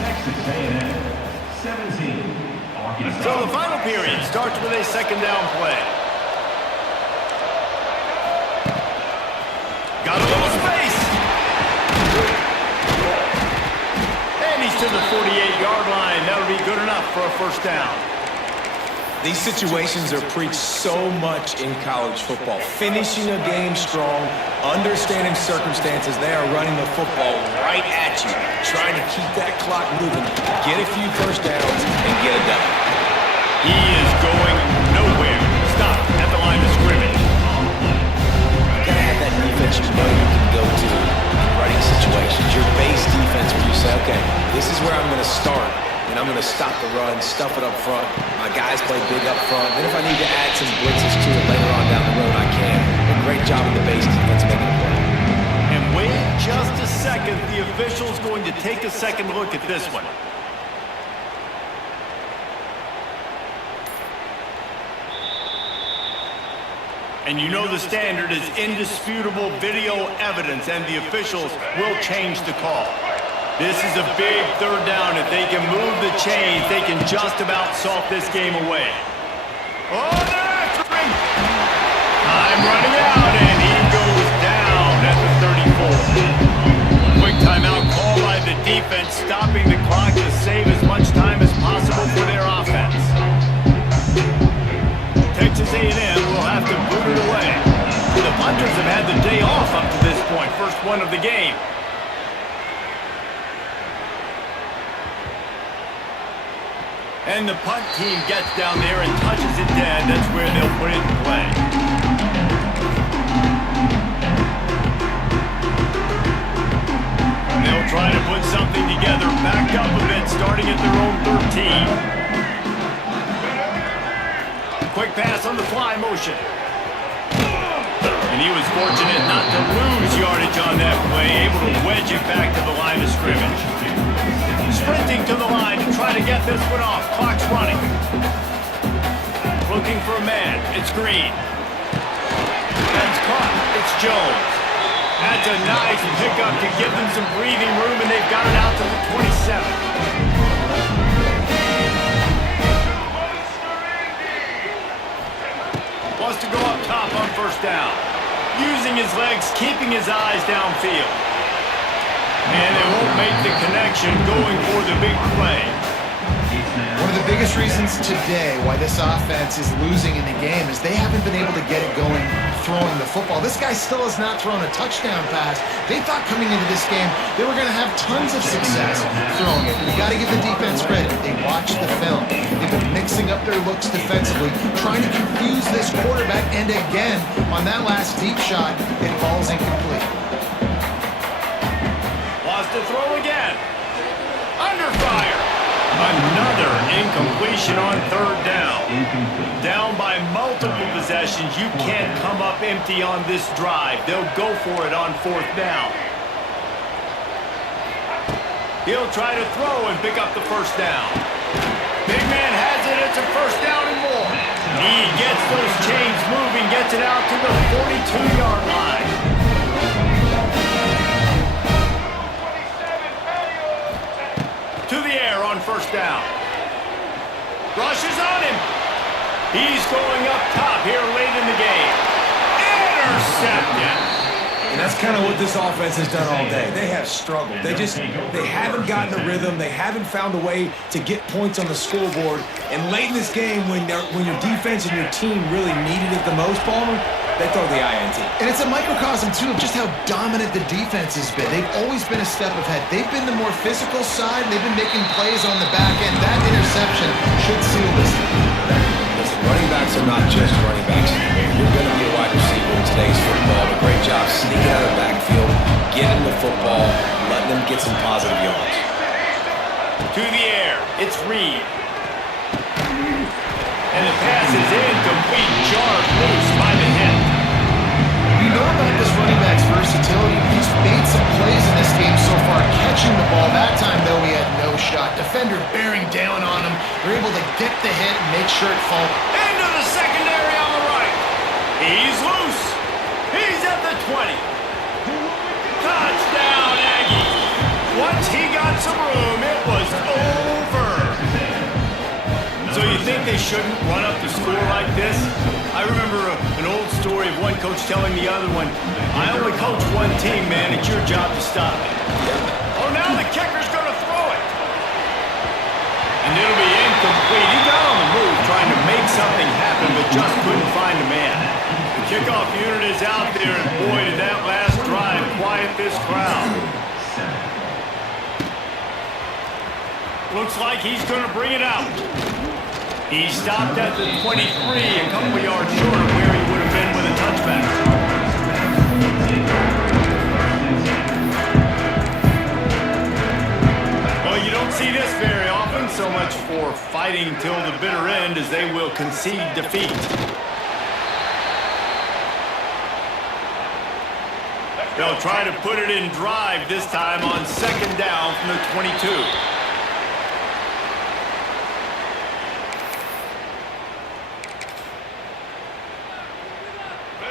Texas A&M 17. Arkansas. So the final period starts with a 2nd down play. Got a little space. And he's to the 48-yard line. That'll be good enough for a 1st down. These situations are preached so much in college football. Finishing a game strong, understanding circumstances. They are running the football right at you, trying to keep that clock moving, get a few 1st downs, and get it done. He is going nowhere. Stop at the line of scrimmage. You gotta have that defense you know you can go to in running situations. Your base defense where you say, okay, this is where I'm going to start. And I'm going to stop the run, stuff it up front. My guys play big up front. Then if I need to add some blitzes to it later on down the road, I can. A great job in the base defense making a play. And wait just a second. The official's going to take a second look at this one. And you know the standard is indisputable video evidence, and the officials will change the call. This is a big 3rd down. If they can move the chains, they can just about salt this game away. Oh, they're after him! Time running out, and he goes down at the 34. Quick timeout call by the defense, stopping the clock to save as much time as possible for their offense. Texas A&M will have to boot it away. The punters have had the day off up to this point. First one of the game. And the punt team gets down there and touches it dead. That's where they'll put it in play. They'll try to put something together, backed up a bit, starting at their own 13. Quick pass on the fly motion. And he was fortunate not to lose yardage on that play, able to wedge it back to the line of scrimmage. Sprinting to the line to try to get this one off. Clock's running. Looking for a man. It's Green. That's caught. It's Jones. That's a nice pickup to give them some breathing room, and they've got it out to the 27. Wants to go up top on 1st down. Using his legs, keeping his eyes downfield. And they won't make the connection, going for the big play. One of the biggest reasons today why this offense is losing in the game is they haven't been able to get it going throwing the football. This guy still has not thrown a touchdown pass. They thought coming into this game they were going to have tons of success throwing it. You got to give the defense credit. They watched the film. They've been mixing up their looks defensively, trying to confuse this quarterback, and again, on that last deep shot, it falls incomplete. Lost to throw again. Under fire. Another incompletion on third down. Down by multiple possessions. You can't come up empty on this drive. They'll go for it on fourth down. He'll try to throw and pick up the first down. Big man has it. It's a first down and more. He gets those chains moving, gets it out to the 42-yard line. To the air on first down. Rush is on him. He's going up top here late in the game. Intercepted. And that's kind of what this offense has done all day. They have struggled. They haven't gotten a rhythm. They haven't found a way to get points on the scoreboard. And late in this game, when your defense and your team really needed it the most, Palmer, they throw the INT. And it's a microcosm, too, of just how dominant the defense has been. They've always been a step ahead. They've been the more physical side, and they've been making plays on the back end. That interception should seal this. Listen, running backs are not just running backs. You're going to be a wide receiver in today's football. A great job sneaking out of the backfield, getting the football, letting them get some positive yards. To the air, it's Reed. And the pass is incomplete, jarred loose by the hip. You know about this running back's versatility. He's made some plays in this game so far, catching the ball. That time, though, he had no shot. Defender bearing down on him. They're able to get the hit and make sure it falls. Into the secondary on the right. He's loose. He's at the 20. Touchdown, Aggie. Once he got some room, it was over. So you think they shouldn't run up the score like this? I remember an old story of one coach telling the other one, I only coach one team, man. It's your job to stop it. Oh, now the kicker's going to throw it. And it'll be incomplete. He got on the move trying to make something happen, but just couldn't find a man. The kickoff unit is out there, and boy, did that last drive quiet this crowd. Looks like he's going to bring it out. He stopped at the 23, a couple yards short of where he would have been with a touchback. Well, you don't see this very often, so much for fighting till the bitter end as they will concede defeat. They'll try to put it in drive this time on second down from the 22.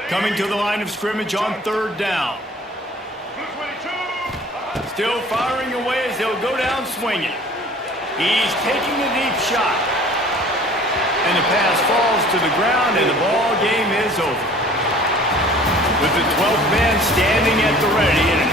Coming to the line of scrimmage on third down. Still firing away as they'll go down swinging. He's taking a deep shot. And the pass falls to the ground and the ball game is over. With the 12th man standing at the ready and an